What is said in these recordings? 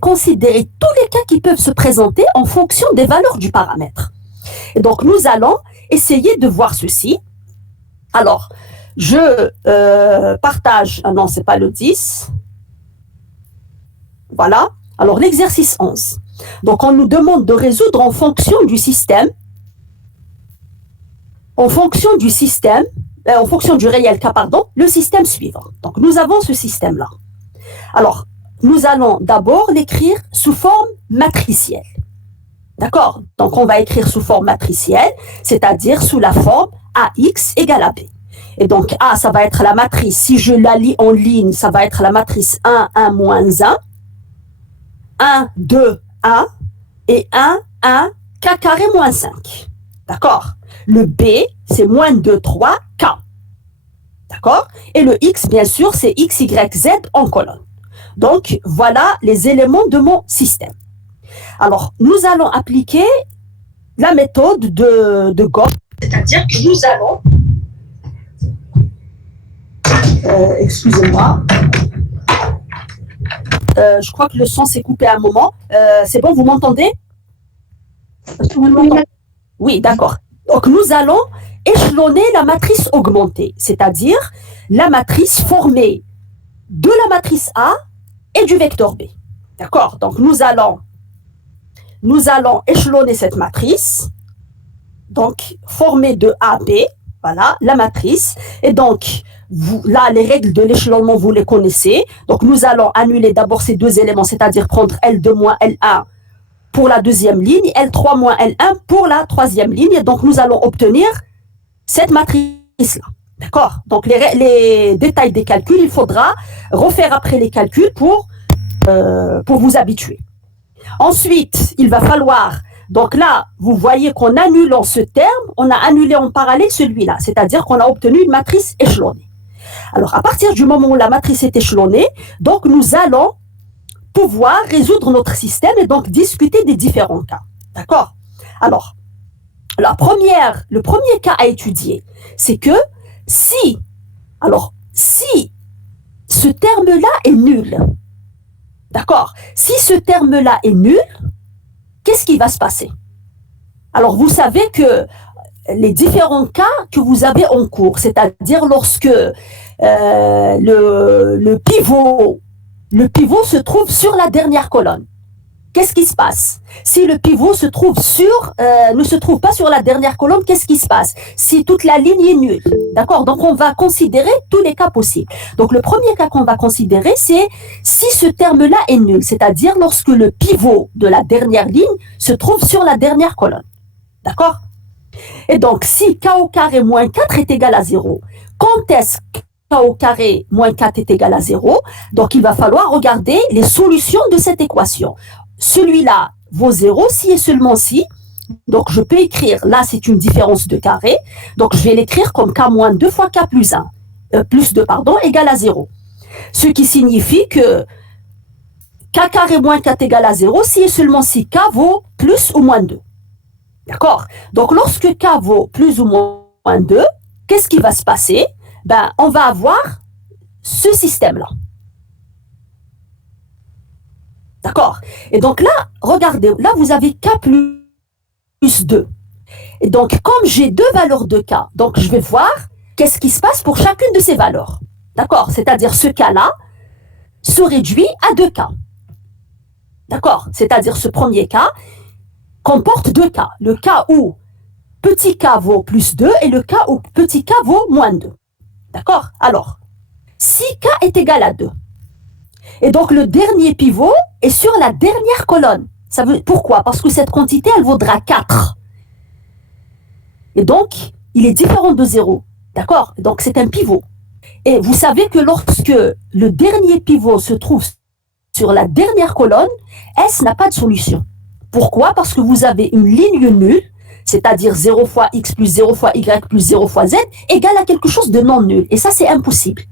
considérer tous les cas qui peuvent se présenter en fonction des valeurs du paramètre. Et donc, nous allons essayer de voir ceci. Alors, je partage... Ah non, ce n'est pas le 10. Voilà. Alors, l'exercice 11. Donc, on nous demande de résoudre en fonction du système, en fonction du réel cas, le système suivant. Donc, nous avons ce système-là. Alors, nous allons d'abord l'écrire sous forme matricielle. D'accord? Donc, on va écrire sous forme matricielle, c'est-à-dire sous la forme AX égale AB. Et donc, A, ça va être la matrice, si je la lis en ligne, ça va être la matrice 1, 1, moins 1, 1, 2, 1, et 1, 1, K carré moins 5. D'accord? Le B, c'est moins 2, 3, K. D'accord? Et le X, bien sûr, c'est X, Y, Z en colonne. Donc, voilà les éléments de mon système. Alors, nous allons appliquer la méthode de Gauss, c'est-à-dire que nous allons... excusez-moi. Je crois que le son s'est coupé à un moment. C'est bon, vous m'entendez? Oui, d'accord. Donc, nous allons échelonner la matrice augmentée, c'est-à-dire la matrice formée de la matrice A et du vecteur B. D'accord? Donc, nous allons échelonner cette matrice, donc formée de A, B, voilà, la matrice. Et donc, là, les règles de l'échelonnement, vous les connaissez. Donc, nous allons annuler d'abord ces deux éléments, c'est-à-dire prendre L2 moins L1 pour la deuxième ligne, L3 moins L1 pour la troisième ligne. Et donc, nous allons obtenir cette matrice-là. D'accord? Donc, les détails des calculs, il faudra refaire après les calculs pour vous habituer. Ensuite, il va falloir... Donc là, vous voyez qu'en annulant ce terme, on a annulé en parallèle celui-là, c'est-à-dire qu'on a obtenu une matrice échelonnée. Alors, à partir du moment où la matrice est échelonnée, donc nous allons pouvoir résoudre notre système et donc discuter des différents cas. D'accord? Alors, le premier cas à étudier, c'est que si ce terme-là est nul, d'accord? Si ce terme-là est nul, qu'est-ce qui va se passer? Alors, vous savez que les différents cas que vous avez en cours, c'est-à-dire lorsque le pivot se trouve sur la dernière colonne, qu'est-ce qui se passe? Si le pivot ne se trouve pas sur la dernière colonne, qu'est-ce qui se passe? Si toute la ligne est nulle, d'accord? Donc, on va considérer tous les cas possibles. Donc, le premier cas qu'on va considérer, c'est si ce terme-là est nul, c'est-à-dire lorsque le pivot de la dernière ligne se trouve sur la dernière colonne, d'accord? Et donc, si K au carré moins 4 est égal à 0, quand est-ce que K au carré moins 4 est égal à 0? Donc, il va falloir regarder les solutions de cette équation. Celui-là vaut 0 si et seulement si. Donc, je peux écrire, là, c'est une différence de carré. Donc, je vais l'écrire comme K moins 2 fois K plus 2, égale à 0. Ce qui signifie que K carré moins 4 égale à 0 si et seulement si K vaut plus ou moins 2. D'accord? Donc, lorsque K vaut plus ou moins 2, qu'est-ce qui va se passer? Ben, on va avoir ce système-là. D'accord? Et donc là, regardez, là, vous avez K plus 2. Et donc, comme j'ai deux valeurs de K, donc je vais voir qu'est-ce qui se passe pour chacune de ces valeurs. D'accord? C'est-à-dire ce cas-là se réduit à 2 K. D'accord? C'est-à-dire ce premier cas comporte 2 cas. Le cas où petit k vaut plus 2 et le cas où petit k vaut moins 2. D'accord? Alors, si k est égal à 2, et donc le dernier pivot est sur la dernière colonne. Pourquoi? Parce que cette quantité, elle vaudra 4. Et donc, il est différent de 0. D'accord? Donc, c'est un pivot. Et vous savez que lorsque le dernier pivot se trouve sur la dernière colonne, S n'a pas de solution. Pourquoi? Parce que vous avez une ligne nulle, c'est-à-dire 0 fois x plus 0 fois y plus 0 fois z, égale à quelque chose de non nul. Et ça, c'est impossible.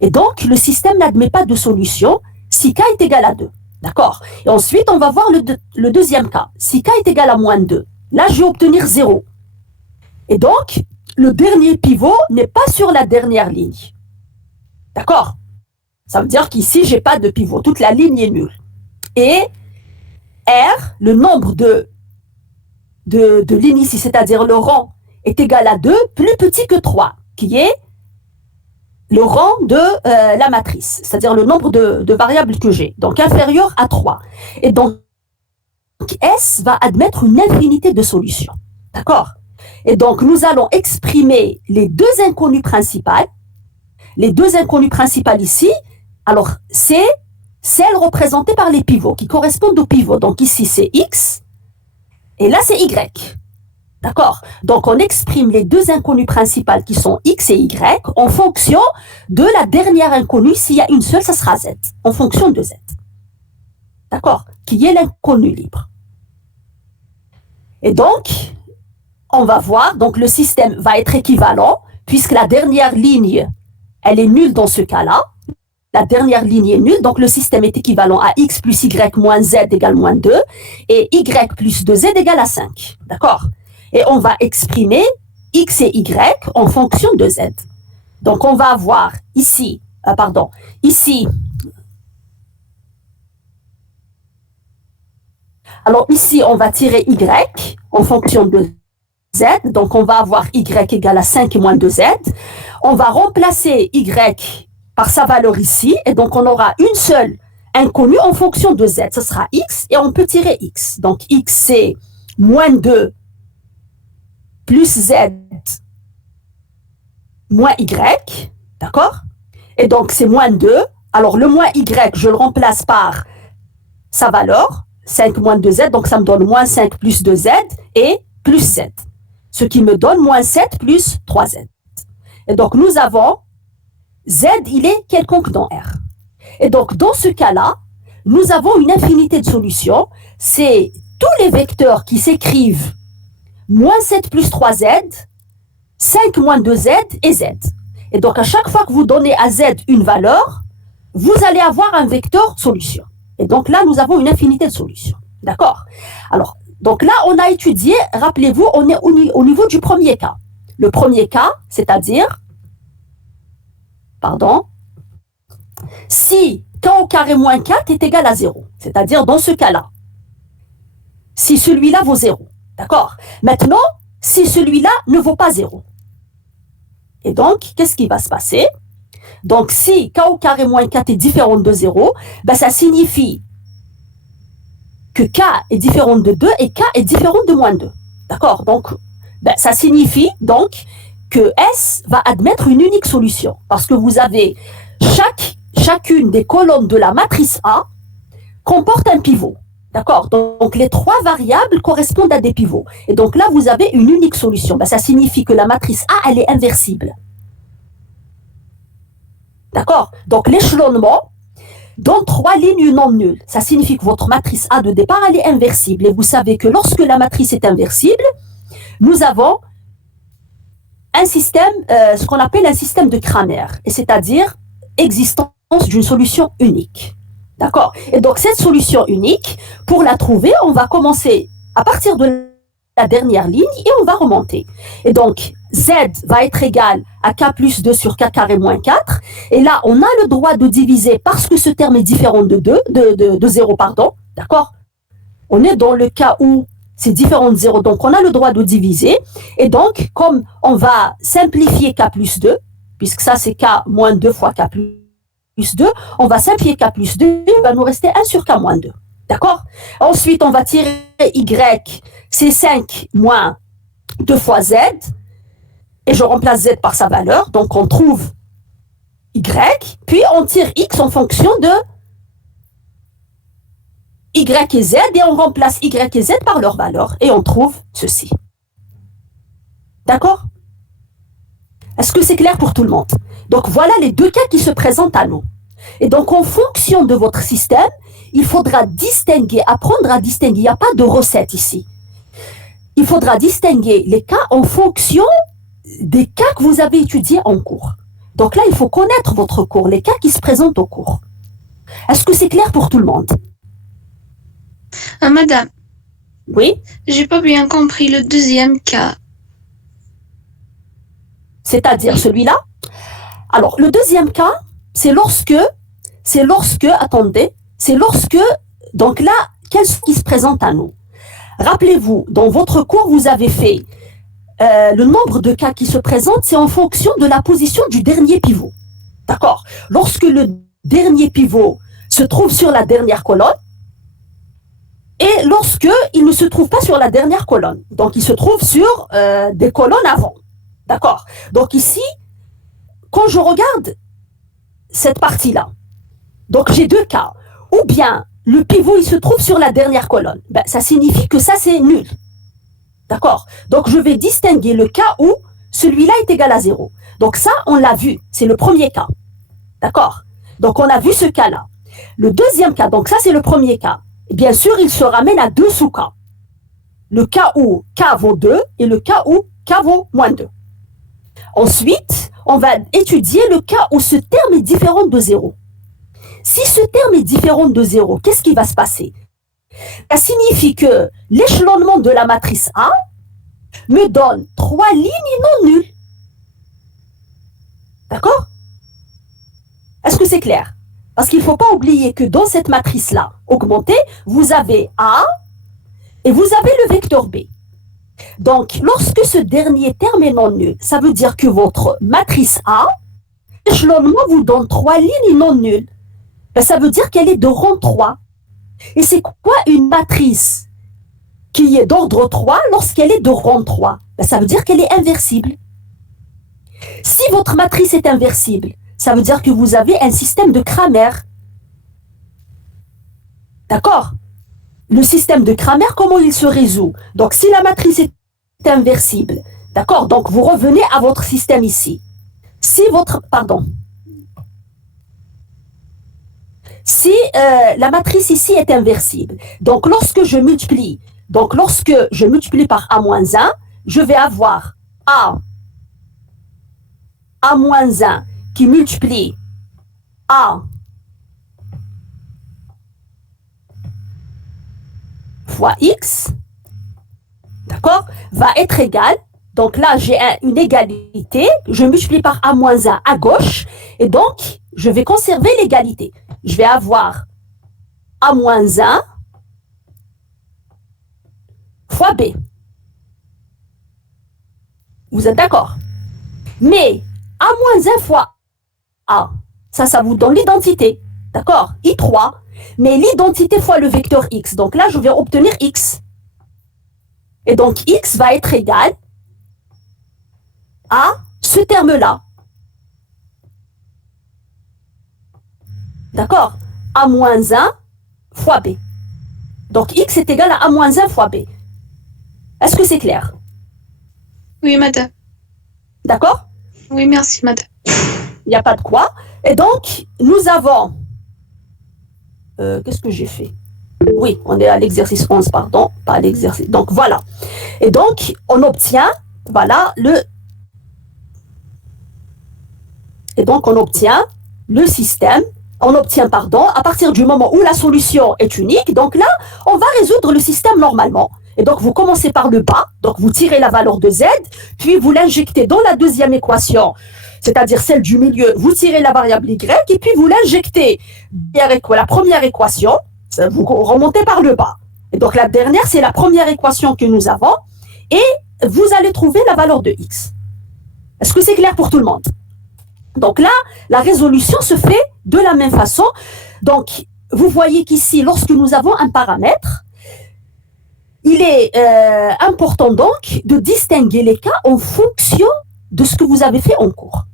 Et donc, le système n'admet pas de solution si k est égal à 2. D'accord? Et ensuite, on va voir le deuxième cas. Si k est égal à moins 2, là, je vais obtenir 0. Et donc, le dernier pivot n'est pas sur la dernière ligne. D'accord? Ça veut dire qu'ici, je n'ai pas de pivot. Toute la ligne est nulle. et R, le nombre de lignes ici, c'est-à-dire le rang, est égal à 2, plus petit que 3, qui est le rang de la matrice, c'est-à-dire le nombre de variables que j'ai, donc inférieur à 3. Et donc, S va admettre une infinité de solutions. D'accord? Et donc, nous allons exprimer les deux inconnues principales. Les deux inconnues principales ici, alors, c'est celles représentées par les pivots, qui correspondent aux pivots. Donc, ici, c'est X, et là, c'est Y. D'accord? Donc, on exprime les deux inconnues principales qui sont X et Y en fonction de la dernière inconnue. S'il y a une seule, ça sera Z, en fonction de Z. D'accord? Qui est l'inconnu libre. Et donc, on va voir, donc le système va être équivalent, puisque la dernière ligne, elle est nulle dans ce cas-là. La dernière ligne est nulle, donc le système est équivalent à X plus Y moins Z égale moins 2, et Y plus 2Z égale à 5. D'accord? Et on va exprimer X et Y en fonction de Z. Donc, on va avoir ici, alors ici, on va tirer Y en fonction de Z, donc on va avoir Y égale à 5 moins 2Z. On va remplacer Y par sa valeur ici, et donc on aura une seule inconnue en fonction de Z. Ce sera X, et on peut tirer X. Donc X, c'est moins 2 plus Z moins Y, d'accord? Et donc c'est moins 2. Alors le moins Y, je le remplace par sa valeur, 5 moins 2Z, donc ça me donne moins 5 plus 2Z et plus Z. Ce qui me donne moins 7 plus 3Z. Et donc, nous avons Z, il est quelconque dans R. Et donc, dans ce cas-là, nous avons une infinité de solutions. C'est tous les vecteurs qui s'écrivent moins 7 plus 3Z, 5 moins 2Z et Z. Et donc, à chaque fois que vous donnez à Z une valeur, vous allez avoir un vecteur solution. Et donc là, nous avons une infinité de solutions. D'accord? Alors, donc là, on a étudié, rappelez-vous, on est au niveau du premier cas. Le premier cas, c'est-à-dire, si k au carré moins 4 est égal à 0, c'est-à-dire dans ce cas-là, si celui-là vaut 0, d'accord? Maintenant, si celui-là ne vaut pas 0. Et donc, qu'est-ce qui va se passer? Donc, si k au carré moins 4 est différent de 0, ben, ça signifie que k est différent de 2 et k est différent de moins 2. D'accord? Donc, ben, ça signifie donc que S va admettre une unique solution. Parce que vous avez chacune des colonnes de la matrice A comporte un pivot. D'accord? Donc, les trois variables correspondent à des pivots. Et donc là, vous avez une unique solution. Ben, ça signifie que la matrice A, elle est inversible. D'accord? Donc, l'échelonnement dans trois lignes non nulles. Ça signifie que votre matrice A de départ, elle est inversible. Et vous savez que lorsque la matrice est inversible, nous avons un système, ce qu'on appelle un système de Cramer, et c'est-à-dire existence d'une solution unique. D'accord? Et donc, cette solution unique, pour la trouver, on va commencer à partir de la dernière ligne et on va remonter. Et donc, Z va être égal à K plus 2 sur K carré moins 4. Et là, on a le droit de diviser parce que ce terme est différent de 0, pardon. D'accord? On est dans le cas où c'est différent de 0, donc on a le droit de diviser. Et donc, comme on va simplifier K plus 2, puisque ça c'est K moins 2 fois K plus 2, on va simplifier K plus 2, il va nous rester 1 sur K moins 2. D'accord? Ensuite, on va tirer Y, c'est 5 moins 2 fois Z, et je remplace Z par sa valeur, donc on trouve Y, puis on tire X en fonction de Y et Z, et on remplace Y et Z par leur valeur, et on trouve ceci. D'accord? Est-ce que c'est clair pour tout le monde? Donc voilà les deux cas qui se présentent à nous. Et donc en fonction de votre système, il faudra distinguer, apprendre à distinguer. Il n'y a pas de recette ici. Il faudra distinguer les cas en fonction des cas que vous avez étudiés en cours. Donc là, il faut connaître votre cours, les cas qui se présentent au cours. Est-ce que c'est clair pour tout le monde? Madame, Oui? j'ai pas bien compris le deuxième cas. C'est-à-dire celui-là? Alors, le deuxième cas, c'est lorsque Donc là, qu'est-ce qui se présente à nous? Rappelez-vous, dans votre cours, vous avez fait le nombre de cas qui se présentent, c'est en fonction de la position du dernier pivot. D'accord? Lorsque le dernier pivot se trouve sur la dernière colonne, et lorsque il ne se trouve pas sur la dernière colonne. Donc, il se trouve sur des colonnes avant. D'accord? Donc ici, quand je regarde cette partie-là, donc j'ai deux cas. Ou bien, le pivot, il se trouve sur la dernière colonne. Ben, ça signifie que ça, c'est nul. D'accord? Donc, je vais distinguer le cas où celui-là est égal à 0. Donc ça, on l'a vu. C'est le premier cas. D'accord? Donc, on a vu ce cas-là. Le deuxième cas, donc ça, c'est le premier cas. Et bien sûr, il se ramène à deux sous-cas. Le cas où K vaut 2 et le cas où K vaut moins 2. Ensuite, on va étudier le cas où ce terme est différent de 0. Si ce terme est différent de 0, qu'est-ce qui va se passer? Ça signifie que l'échelonnement de la matrice A me donne 3 lignes non nulles. D'accord? Est-ce que c'est clair? Parce qu'il ne faut pas oublier que dans cette matrice-là, augmentée, vous avez A et vous avez le vecteur B. Donc, lorsque ce dernier terme est non nul, ça veut dire que votre matrice A, l'échelonnement vous donne 3 lignes non nulles. Ben, ça veut dire qu'elle est de rang 3. Et c'est quoi une matrice qui est d'ordre 3 lorsqu'elle est de rang 3? Ben, ça veut dire qu'elle est inversible. Si votre matrice est inversible, ça veut dire que vous avez un système de Cramer. D'accord? Le système de Cramer, comment il se résout? Donc, si la matrice est inversible, d'accord? Donc, vous revenez à votre système ici. Si la matrice ici est inversible, donc lorsque je multiplie par A-1, je vais avoir A-1 qui multiplie A fois X, d'accord, va être égal. Donc là, j'ai une égalité. Je multiplie par A-1 à gauche. Et donc, je vais conserver l'égalité. Je vais avoir A-1 fois B. Vous êtes d'accord? Mais A-1 fois A, ça vous donne l'identité. D'accord? I3. Mais l'identité fois le vecteur X. Donc là, je vais obtenir X. Et donc, X va être égal à ce terme-là. D'accord? A-1 fois B. Donc, X est égal à A-1 fois B. Est-ce que c'est clair? Oui, madame. D'accord? Oui, merci, madame. Il n'y a pas de quoi. Et donc, nous avons... qu'est-ce que j'ai fait? Oui, on est à l'exercice 11, pardon, pas à l'exercice. Donc, voilà. Et donc, on obtient, voilà, le système, à partir du moment où la solution est unique. Donc là, on va résoudre le système normalement. Et donc, vous commencez par le bas, donc vous tirez la valeur de Z, puis vous l'injectez dans la deuxième équation, c'est-à-dire celle du milieu, vous tirez la variable Y, et puis vous l'injectez dans la première équation, vous remontez par le bas. Et donc, la dernière, c'est la première équation que nous avons, et vous allez trouver la valeur de X. Est-ce que c'est clair pour tout le monde? Donc là, la résolution se fait de la même façon. Donc, vous voyez qu'ici, lorsque nous avons un paramètre, il est important donc de distinguer les cas en fonction de ce que vous avez fait en cours.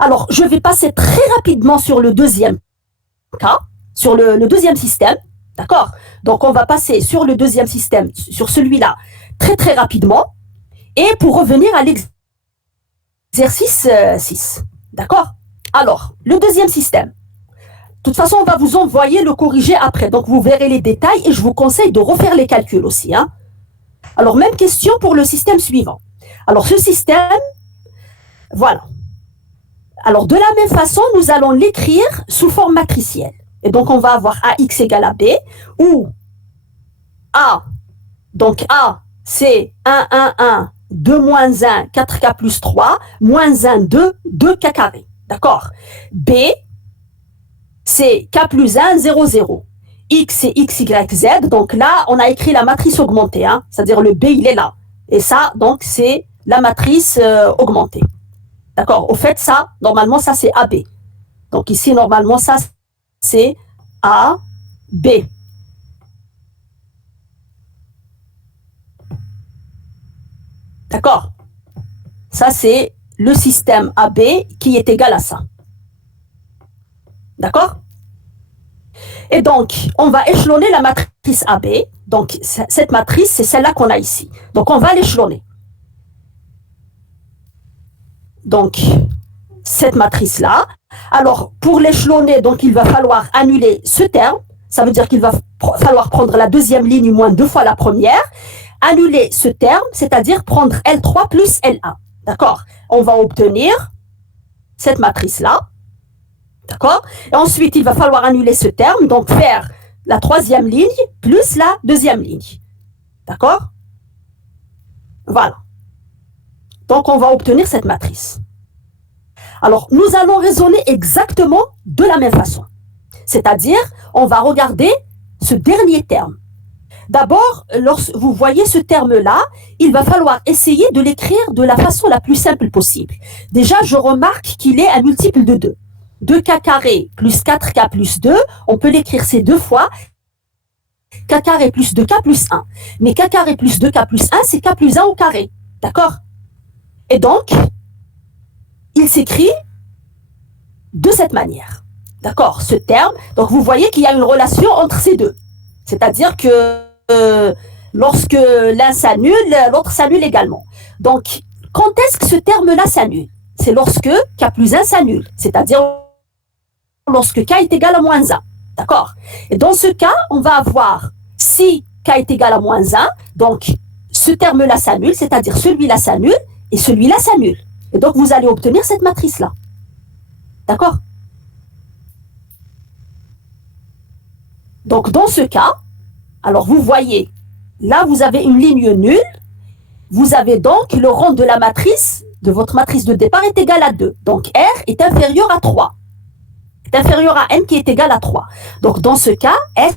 Alors, je vais passer très rapidement sur le deuxième cas, sur le deuxième système. D'accord? Donc, on va passer sur le deuxième système, sur celui-là, très très rapidement. Et pour revenir à l'exercice 6. D'accord? Alors, le deuxième système. De toute façon, on va vous envoyer le corrigé après. Donc, vous verrez les détails et je vous conseille de refaire les calculs aussi. Hein. Alors, même question pour le système suivant. Alors, ce système, voilà. Alors, de la même façon, nous allons l'écrire sous forme matricielle. Et donc, on va avoir AX égale à B, où A, donc A, c'est 1, 1, 1, 2 moins 1, 4K plus 3, moins 1, 2, 2K carré. D'accord? B, c'est K plus 1, 0, 0. X et X, Y, Z. Donc là, on a écrit la matrice augmentée, hein, c'est-à-dire le B, il est là. Et ça, donc, c'est la matrice augmentée. D'accord? Au fait, ça, normalement, ça, c'est AB. Donc ici, normalement, ça, c'est AB. D'accord? Ça, c'est le système AB qui est égal à ça. D'accord? Et donc, on va échelonner la matrice AB. Donc, cette matrice, c'est celle-là qu'on a ici. Donc, on va l'échelonner. Donc, cette matrice-là. Alors, pour l'échelonner, donc, il va falloir annuler ce terme. Ça veut dire qu'il va falloir prendre la deuxième ligne moins 2 fois la première. Annuler ce terme, c'est-à-dire prendre L3 plus L1. D'accord? On va obtenir cette matrice-là. D'accord? Et ensuite, il va falloir annuler ce terme, donc faire la troisième ligne plus la deuxième ligne. D'accord? Voilà. Donc, on va obtenir cette matrice. Alors, nous allons raisonner exactement de la même façon. C'est-à-dire, on va regarder ce dernier terme. D'abord, lorsque vous voyez ce terme-là, il va falloir essayer de l'écrire de la façon la plus simple possible. Déjà, je remarque qu'il est un multiple de 2. 2k carré plus 4k plus 2, on peut l'écrire ces deux fois. K carré plus 2k plus 1. Mais k carré plus 2k plus 1, c'est k plus 1 au carré. D'accord? Et donc, il s'écrit de cette manière. D'accord? Ce terme, donc vous voyez qu'il y a une relation entre ces deux. C'est-à-dire que lorsque l'un s'annule, l'autre s'annule également. Donc, quand est-ce que ce terme-là s'annule? C'est lorsque k plus 1 s'annule. C'est-à-dire lorsque k est égal à moins 1. D'accord? Et dans ce cas, on va avoir, si k est égal à moins 1, donc ce terme-là s'annule, c'est-à-dire celui-là s'annule, et celui-là s'annule. Et donc, vous allez obtenir cette matrice-là. D'accord? Donc, dans ce cas, alors vous voyez, là, vous avez une ligne nulle. Vous avez donc le rang de la matrice, de votre matrice de départ est égal à 2. Donc, R est inférieur à 3. Est inférieur à N qui est égal à 3. Donc, dans ce cas, S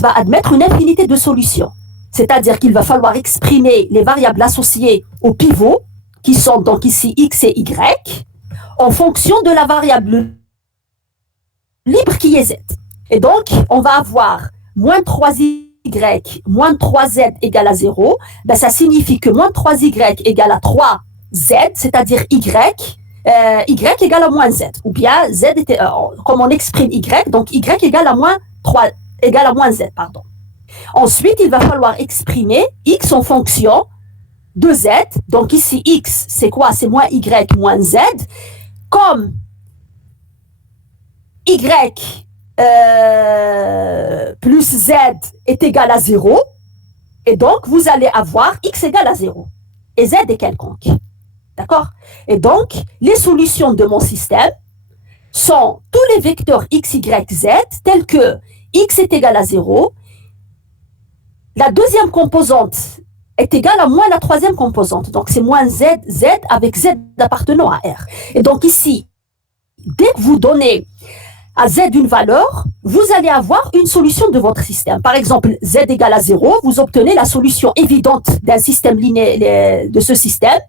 va admettre une infinité de solutions. C'est-à-dire qu'il va falloir exprimer les variables associées au pivot, qui sont donc ici X et Y, en fonction de la variable libre qui est Z. Et donc, on va avoir moins 3Y, moins 3Z égale à 0. Ben, ça signifie que moins 3Y égale à 3Z, c'est-à-dire Y égale à moins Z. Ou bien Z, comme on exprime Y, donc Y égale à moins 3, égale à moins Z, pardon. Ensuite, il va falloir exprimer X en fonction de Z. Donc ici, X, c'est quoi? C'est moins Y moins Z. Comme Y plus Z est égal à 0, et donc vous allez avoir X égale à 0, et Z est quelconque. D'accord? Et donc, les solutions de mon système sont tous les vecteurs X, Y, Z, tels que X est égal à 0, la deuxième composante est égale à moins la troisième composante. Donc, c'est moins Z, Z avec Z appartenant à R. Et donc ici, dès que vous donnez à Z une valeur, vous allez avoir une solution de votre système. Par exemple, Z égale à 0, vous obtenez la solution évidente d'un système linéaire, de ce système.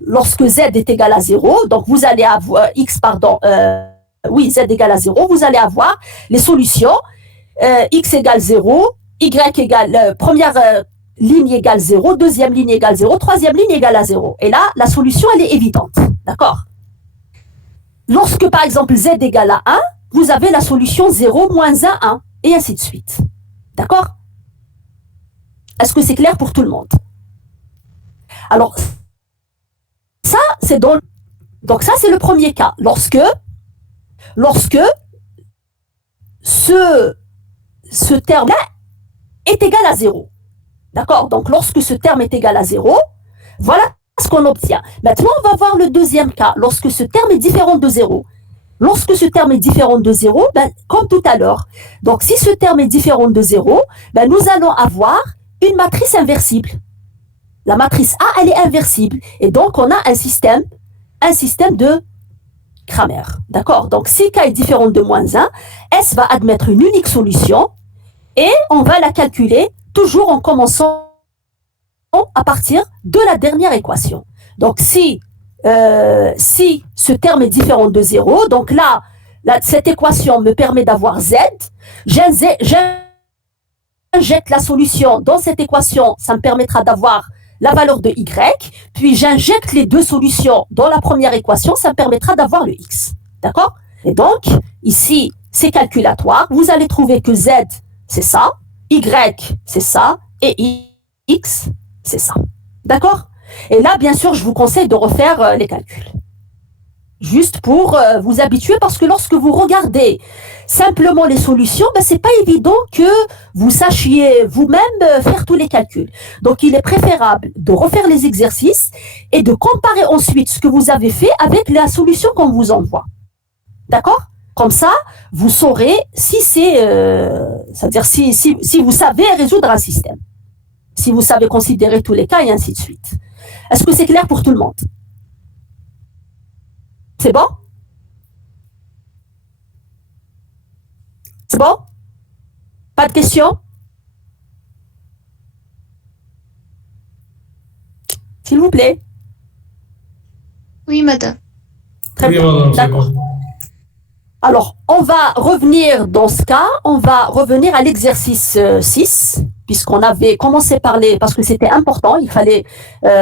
Lorsque Z est égal à 0, donc vous allez avoir, Z égale à 0, vous allez avoir les solutions X égale 0, Y égale, première ligne égale 0, deuxième ligne égale 0, troisième ligne égale à 0. Et là, la solution, elle est évidente. D'accord? Lorsque, par exemple, Z égale à 1, vous avez la solution 0, moins 1, 1, et ainsi de suite. D'accord? Est-ce que c'est clair pour tout le monde? Alors, ça, c'est donc ça, c'est le premier cas. Lorsque ce terme-là est égal à 0. D'accord? Donc, lorsque ce terme est égal à 0, voilà ce qu'on obtient. Maintenant, on va voir le deuxième cas, lorsque ce terme est différent de 0. Lorsque ce terme est différent de 0, comme tout à l'heure, donc si ce terme est différent de 0, nous allons avoir une matrice inversible. La matrice A, elle est inversible. Et donc, on a un système de grammaire. D'accord? Donc, si k est différent de moins 1, S va admettre une unique solution et on va la calculer toujours en commençant à partir de la dernière équation. Donc, si ce terme est différent de 0, donc là, cette équation me permet d'avoir Z, j'injecte la solution dans cette équation, ça me permettra d'avoir la valeur de Y, puis j'injecte les deux solutions dans la première équation, ça me permettra d'avoir le X. D'accord? Et donc, ici, c'est calculatoire. Vous allez trouver que Z, c'est ça, Y, c'est ça, et X, c'est ça. D'accord? Et là, bien sûr, je vous conseille de refaire les calculs. Juste pour vous habituer, parce que lorsque vous regardez simplement les solutions, ben, c'est pas évident que vous sachiez vous-même faire tous les calculs. Donc, il est préférable de refaire les exercices et de comparer ensuite ce que vous avez fait avec la solution qu'on vous envoie. D'accord? Comme ça, vous saurez si c'est... c'est-à-dire si vous savez résoudre un système. Si vous savez considérer tous les cas et ainsi de suite. Est-ce que c'est clair pour tout le monde? C'est bon? C'est bon? Pas de questions? S'il vous plaît. Oui, madame. Très bien. madame, c'est D'accord. bon. Alors, on va revenir dans ce cas, on va revenir à l'exercice 6, puisqu'on avait commencé par parce que c'était important, il fallait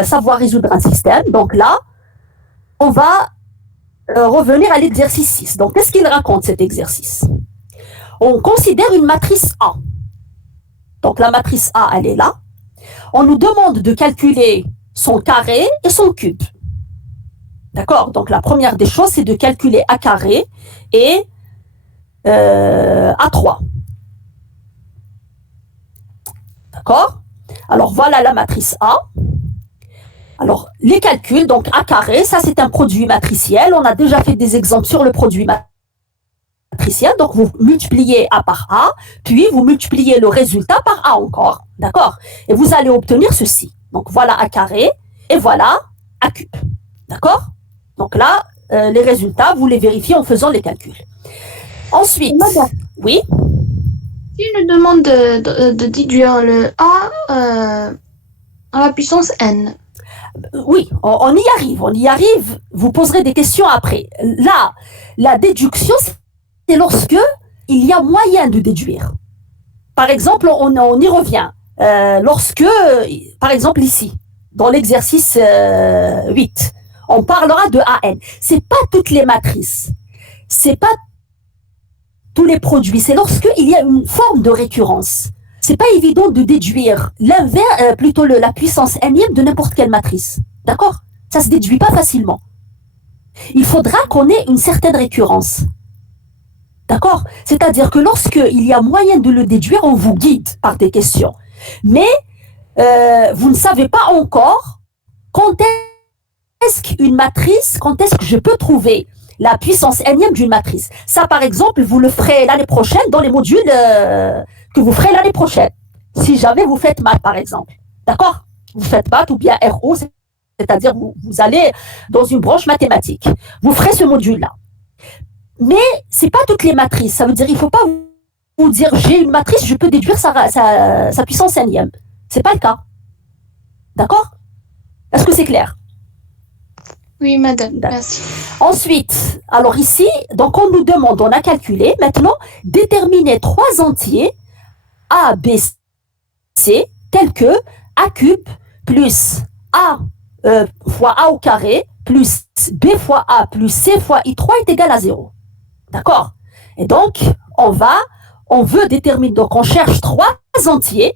savoir résoudre un système. Donc là, on va revenir à l'exercice 6. Donc, qu'est-ce qu'il raconte, cet exercice? On considère une matrice A. Donc, la matrice A, elle est là. On nous demande de calculer son carré et son cube. D'accord? Donc, la première des choses, c'est de calculer A carré et A3. D'accord? Alors, voilà la matrice A. Alors, les calculs, donc A carré, ça c'est un produit matriciel. On a déjà fait des exemples sur le produit matriciel. Donc, vous multipliez A par A, puis vous multipliez le résultat par A encore. D'accord? Et vous allez obtenir ceci. Donc, voilà A carré et voilà A cube. D'accord? Donc là, les résultats, vous les vérifiez en faisant les calculs. Ensuite, oui? Si je demande de déduire le A à la puissance n. Oui, on y arrive. Vous poserez des questions après. Là, la déduction, c'est lorsque il y a moyen de déduire. Par exemple, on y revient. Lorsque, par exemple ici, dans l'exercice 8, on parlera de AN. C'est pas toutes les matrices. C'est pas tous les produits. C'est lorsqu'il y a une forme de récurrence. C'est pas évident de déduire l'inverse, plutôt la puissance nème de n'importe quelle matrice. D'accord? Ça se déduit pas facilement. Il faudra qu'on ait une certaine récurrence. D'accord? C'est-à-dire que lorsqu'il y a moyen de le déduire, on vous guide par des questions. Mais vous ne savez pas encore quand est-ce qu'une matrice, quand est-ce que je peux trouver la puissance nème d'une matrice. Ça, par exemple, vous le ferez l'année prochaine dans les modules que vous ferez l'année prochaine. Si jamais vous faites maths, par exemple. D'accord? Vous faites maths ou bien RO, c'est-à-dire vous allez dans une branche mathématique. Vous ferez ce module-là. Mais ce n'est pas toutes les matrices. Ça veut dire qu'il ne faut pas vous dire j'ai une matrice, je peux déduire sa puissance nème. Ce n'est pas le cas. D'accord? Est-ce que c'est clair? Oui, madame, merci. Ensuite, alors ici, donc on nous demande, on a calculé, maintenant, déterminer 3 entiers A, B, C, tels que A cube plus A fois A au carré plus B fois A plus C fois I3 est égal à 0. D'accord? Et donc, on veut déterminer, donc on cherche 3 entiers,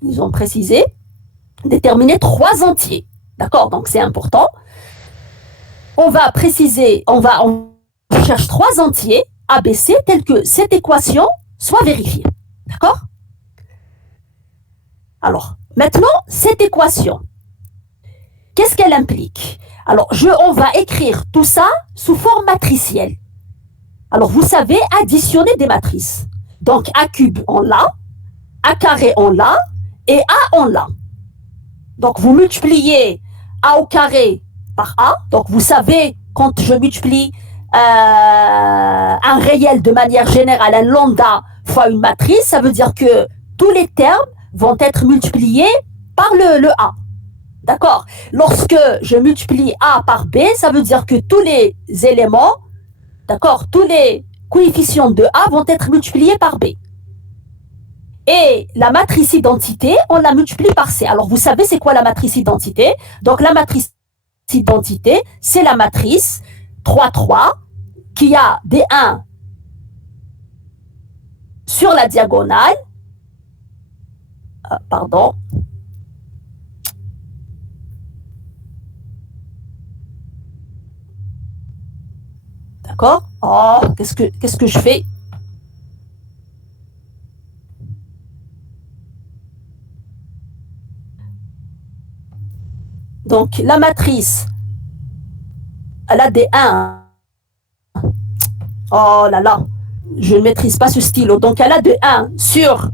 ils ont précisé, déterminer 3 entiers. D'accord? Donc c'est important. On va préciser, on cherche 3 entiers A, B, C tels que cette équation soit vérifiée. D'accord? Alors, maintenant, cette équation, qu'est-ce qu'elle implique? Alors, on va écrire tout ça sous forme matricielle. Alors, vous savez additionner des matrices. Donc, A cube, on l'a, A carré, on l'a, et A, on l'a. Donc, vous multipliez A au carré par A. Donc, vous savez quand je multiplie un réel de manière générale, un lambda fois une matrice, ça veut dire que tous les termes vont être multipliés par le A. D'accord? Lorsque je multiplie A par B, ça veut dire que tous les éléments, d'accord, tous les coefficients de A vont être multipliés par B. Et la matrice identité, on la multiplie par C. Alors, vous savez, c'est quoi la matrice identité? Donc, la matrice identité, c'est la matrice 3, 3, qui a des 1 sur la diagonale. Pardon. D'accord? Oh, qu'est-ce que je fais? Donc, la matrice, elle a des 1. Oh là là, je ne maîtrise pas ce stylo. Donc, elle a des 1 sur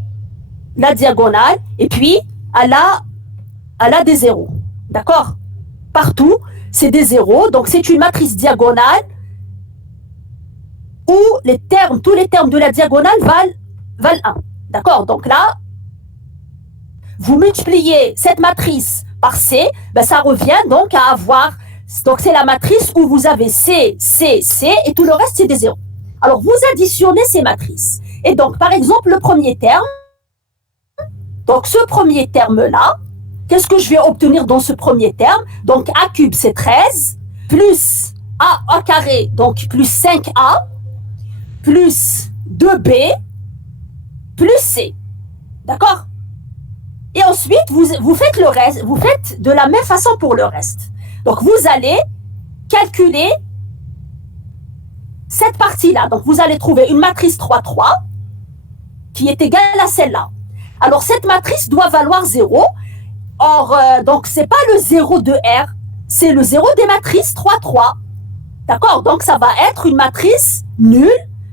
la diagonale et puis elle a des 0. D'accord? Partout, c'est des 0. Donc, c'est une matrice diagonale où tous les termes de la diagonale valent 1. D'accord? Donc là, vous multipliez cette matrice par C, ben ça revient donc à avoir, donc c'est la matrice où vous avez C, C, C, et tout le reste c'est des zéros. Alors vous additionnez ces matrices. Et donc par exemple le premier terme, donc ce premier terme-là, qu'est-ce que je vais obtenir dans ce premier terme? Donc A cube c'est 13, plus A carré, donc plus 5A, plus 2B, plus C. D'accord? Et ensuite, vous faites le reste, vous faites de la même façon pour le reste. Donc, vous allez calculer cette partie-là. Donc, vous allez trouver une matrice 3, 3 qui est égale à celle-là. Alors, cette matrice doit valoir 0. Or, donc, ce n'est pas le 0 de R, c'est le 0 des matrices 3, 3. D'accord? Donc, ça va être une matrice nulle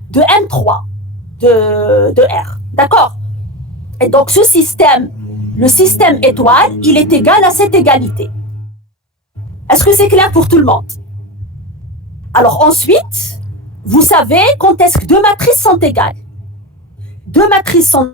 de M3 de R. D'accord? Et donc, ce système, le système étoile, il est égal à cette égalité. Est-ce que c'est clair pour tout le monde? Alors ensuite, vous savez quand est-ce que deux matrices sont égales. Deux matrices sont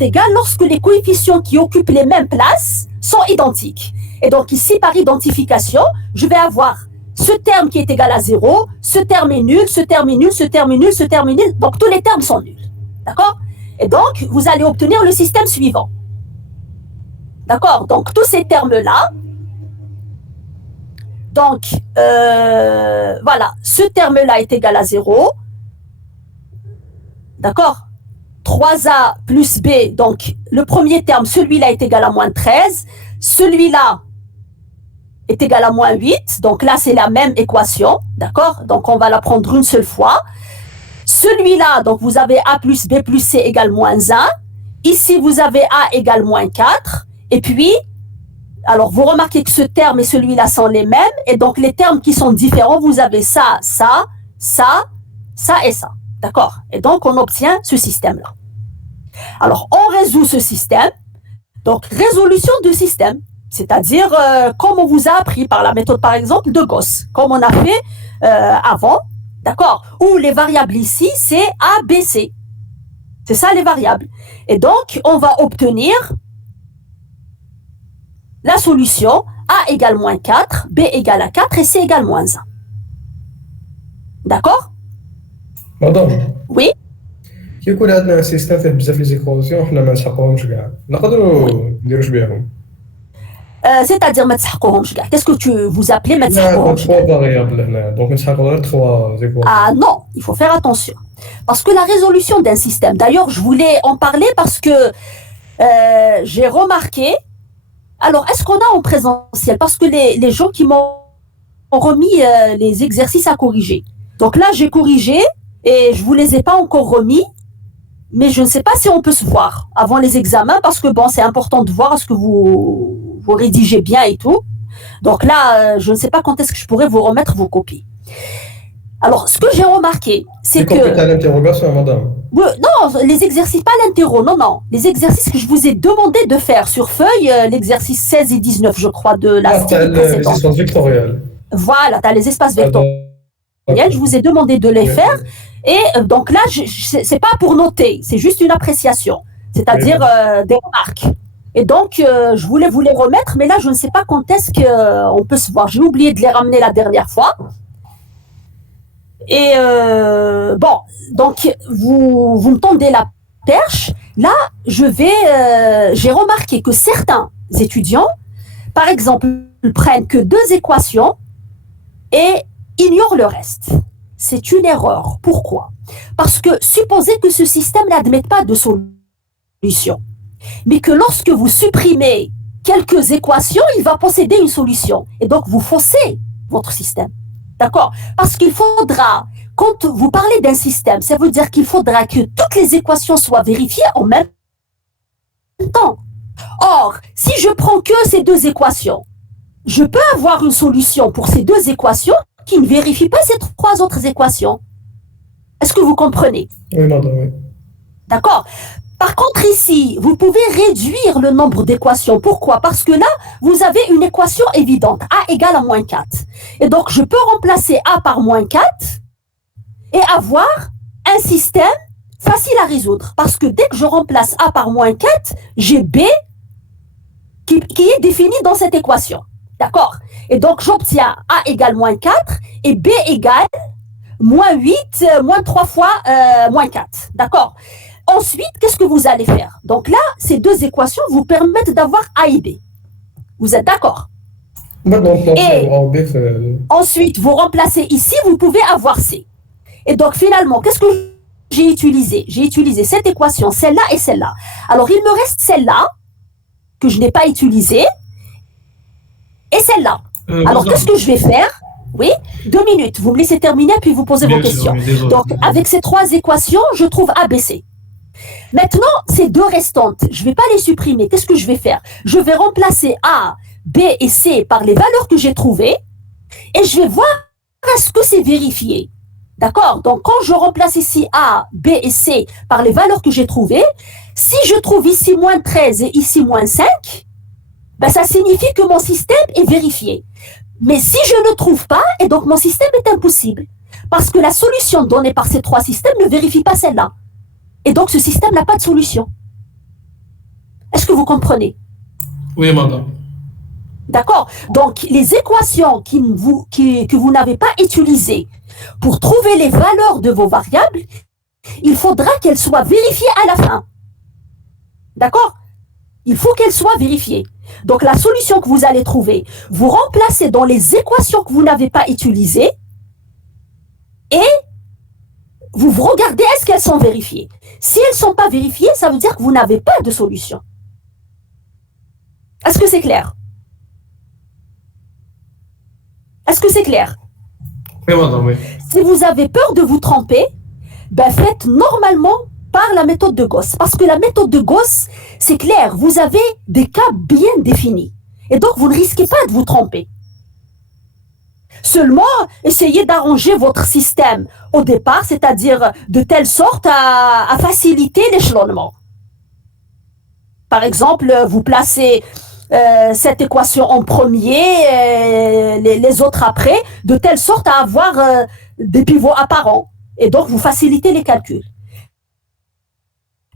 égales lorsque les coefficients qui occupent les mêmes places sont identiques. Et donc ici, par identification, je vais avoir ce terme qui est égal à 0, ce terme est nul, ce terme est nul, ce terme est nul, ce terme est nul. Donc tous les termes sont nuls. D'accord? Et donc, vous allez obtenir le système suivant. D'accord? Donc, tous ces termes-là. Donc, voilà. Ce terme-là est égal à 0. D'accord? 3A plus B. Donc, le premier terme, celui-là est égal à moins 13. Celui-là est égal à moins 8. Donc, là, c'est la même équation. D'accord? Donc, on va la prendre une seule fois. Celui-là, donc vous avez A plus B plus C égale moins 1. Ici, vous avez A égale moins 4. Et puis, alors vous remarquez que ce terme et celui-là sont les mêmes. Et donc, les termes qui sont différents, vous avez ça, ça, ça, ça et ça. D'accord? Et donc, on obtient ce système-là. Alors, on résout ce système. Donc, résolution de système. C'est-à-dire, comme on vous a appris par la méthode, par exemple, de Gauss. Comme on a fait avant. D'accord? Où les variables ici, c'est A, B, C. C'est ça les variables. Et donc, on va obtenir la solution A égale moins 4, B égale à 4 et C égale moins 1. D'accord? Madame, Oui? كي يكون عندنا سيستم فيه بزاف لي زيكواسيون حنا ما نسحقوهمش كاع نقدروا نديرو اش بهم. C'est-à-dire ما تسحقوهمش كاع. Qu'est-ce que vous appelez ما عندنا تسحقوهمش كاع? 3 variables هنا دونك نسحقوا غير 3 زيكواسيون. Ah non, il faut faire attention. Parce que la résolution d'un système, d'ailleurs, je voulais en parler parce que j'ai remarqué. Alors, est-ce qu'on a en présentiel? Parce que les gens qui m'ont remis les exercices à corriger. Donc là, j'ai corrigé et je ne vous les ai pas encore remis. Mais je ne sais pas si on peut se voir avant les examens parce que bon, c'est important de voir est-ce que vous rédigez bien et tout. Donc là, je ne sais pas quand est-ce que je pourrais vous remettre vos copies. Alors, ce que j'ai remarqué, c'est que... à l'interrogation, madame. Non, les exercices, pas l'interro, non, non. Les exercices que je vous ai demandé de faire sur feuille, l'exercice 16 et 19, je crois, de la série précédente. Les histoires vectorielles. Voilà, tu as les espaces vectoriels. Je vous ai demandé de les faire. Et donc là, c'est pas pour noter, c'est juste une appréciation, c'est-à-dire des remarques. Et donc, je voulais vous les remettre, mais là, je ne sais pas quand est-ce qu'on peut se voir. J'ai oublié de les ramener la dernière fois. Et bon, donc, vous me tendez la perche. Là, j'ai remarqué que certains étudiants, par exemple, prennent que 2 équations et ignorent le reste. C'est une erreur. Pourquoi? Parce que supposez que ce système n'admette pas de solution, mais que lorsque vous supprimez quelques équations, il va posséder une solution. Et donc, vous faussez votre système. D'accord? Parce qu'il faudra, quand vous parlez d'un système, ça veut dire qu'il faudra que toutes les équations soient vérifiées en même temps. Or, si je prends que ces 2 équations, je peux avoir une solution pour ces 2 équations qui ne vérifie pas ces 3 autres équations. Est-ce que vous comprenez? Oui, madame, oui. D'accord? Par contre, ici, vous pouvez réduire le nombre d'équations. Pourquoi? Parce que là, vous avez une équation évidente. A égale à moins 4. Et donc, je peux remplacer A par moins 4 et avoir un système facile à résoudre. Parce que dès que je remplace A par moins 4, j'ai B qui est défini dans cette équation. D'accord? Et donc, j'obtiens A égale moins 4 et B égale moins 8, moins 3 fois moins 4. D'accord? Ensuite, qu'est-ce que vous allez faire? Donc là, ces 2 équations vous permettent d'avoir A et B. Vous êtes d'accord? Et ensuite, vous remplacez ici, vous pouvez avoir C. Et donc, finalement, qu'est-ce que j'ai utilisé? J'ai utilisé cette équation, celle-là et celle-là. Alors, il me reste celle-là, que je n'ai pas utilisée, et celle-là. Alors, qu'est-ce que je vais faire? Oui, 2 minutes. Vous me laissez terminer, puis vous posez vos questions. Donc, avec ces 3 équations, je trouve A, B, C. Maintenant, ces 2 restantes, je ne vais pas les supprimer. Qu'est-ce que je vais faire? Je vais remplacer A, B et C par les valeurs que j'ai trouvées, et je vais voir est-ce que c'est vérifié. D'accord? Donc, quand je remplace ici A, B et C par les valeurs que j'ai trouvées, si je trouve ici moins 13 et ici moins 5, ben ça signifie que mon système est vérifié. Mais si je ne trouve pas, et donc mon système est impossible. Parce que la solution donnée par ces 3 systèmes ne vérifie pas celle-là. Et donc ce système n'a pas de solution. Est-ce que vous comprenez? Oui, madame. D'accord? Donc les équations que vous n'avez pas utilisées pour trouver les valeurs de vos variables, il faudra qu'elles soient vérifiées à la fin. D'accord? Il faut qu'elles soient vérifiées. Donc la solution que vous allez trouver, vous remplacez dans les équations que vous n'avez pas utilisées et vous regardez est-ce qu'elles sont vérifiées. Si elles ne sont pas vérifiées, ça veut dire que vous n'avez pas de solution. Est-ce que c'est clair? Est-ce que c'est clair? Oui, madame, oui. Si vous avez peur de vous tromper, ben faites normalement par la méthode de Gauss. Parce que la méthode de Gauss, c'est clair, vous avez des cas bien définis. Et donc, vous ne risquez pas de vous tromper. Seulement, essayez d'arranger votre système au départ, c'est-à-dire de telle sorte à faciliter l'échelonnement. Par exemple, vous placez cette équation en premier, les autres après, de telle sorte à avoir des pivots apparents. Et donc, vous facilitez les calculs.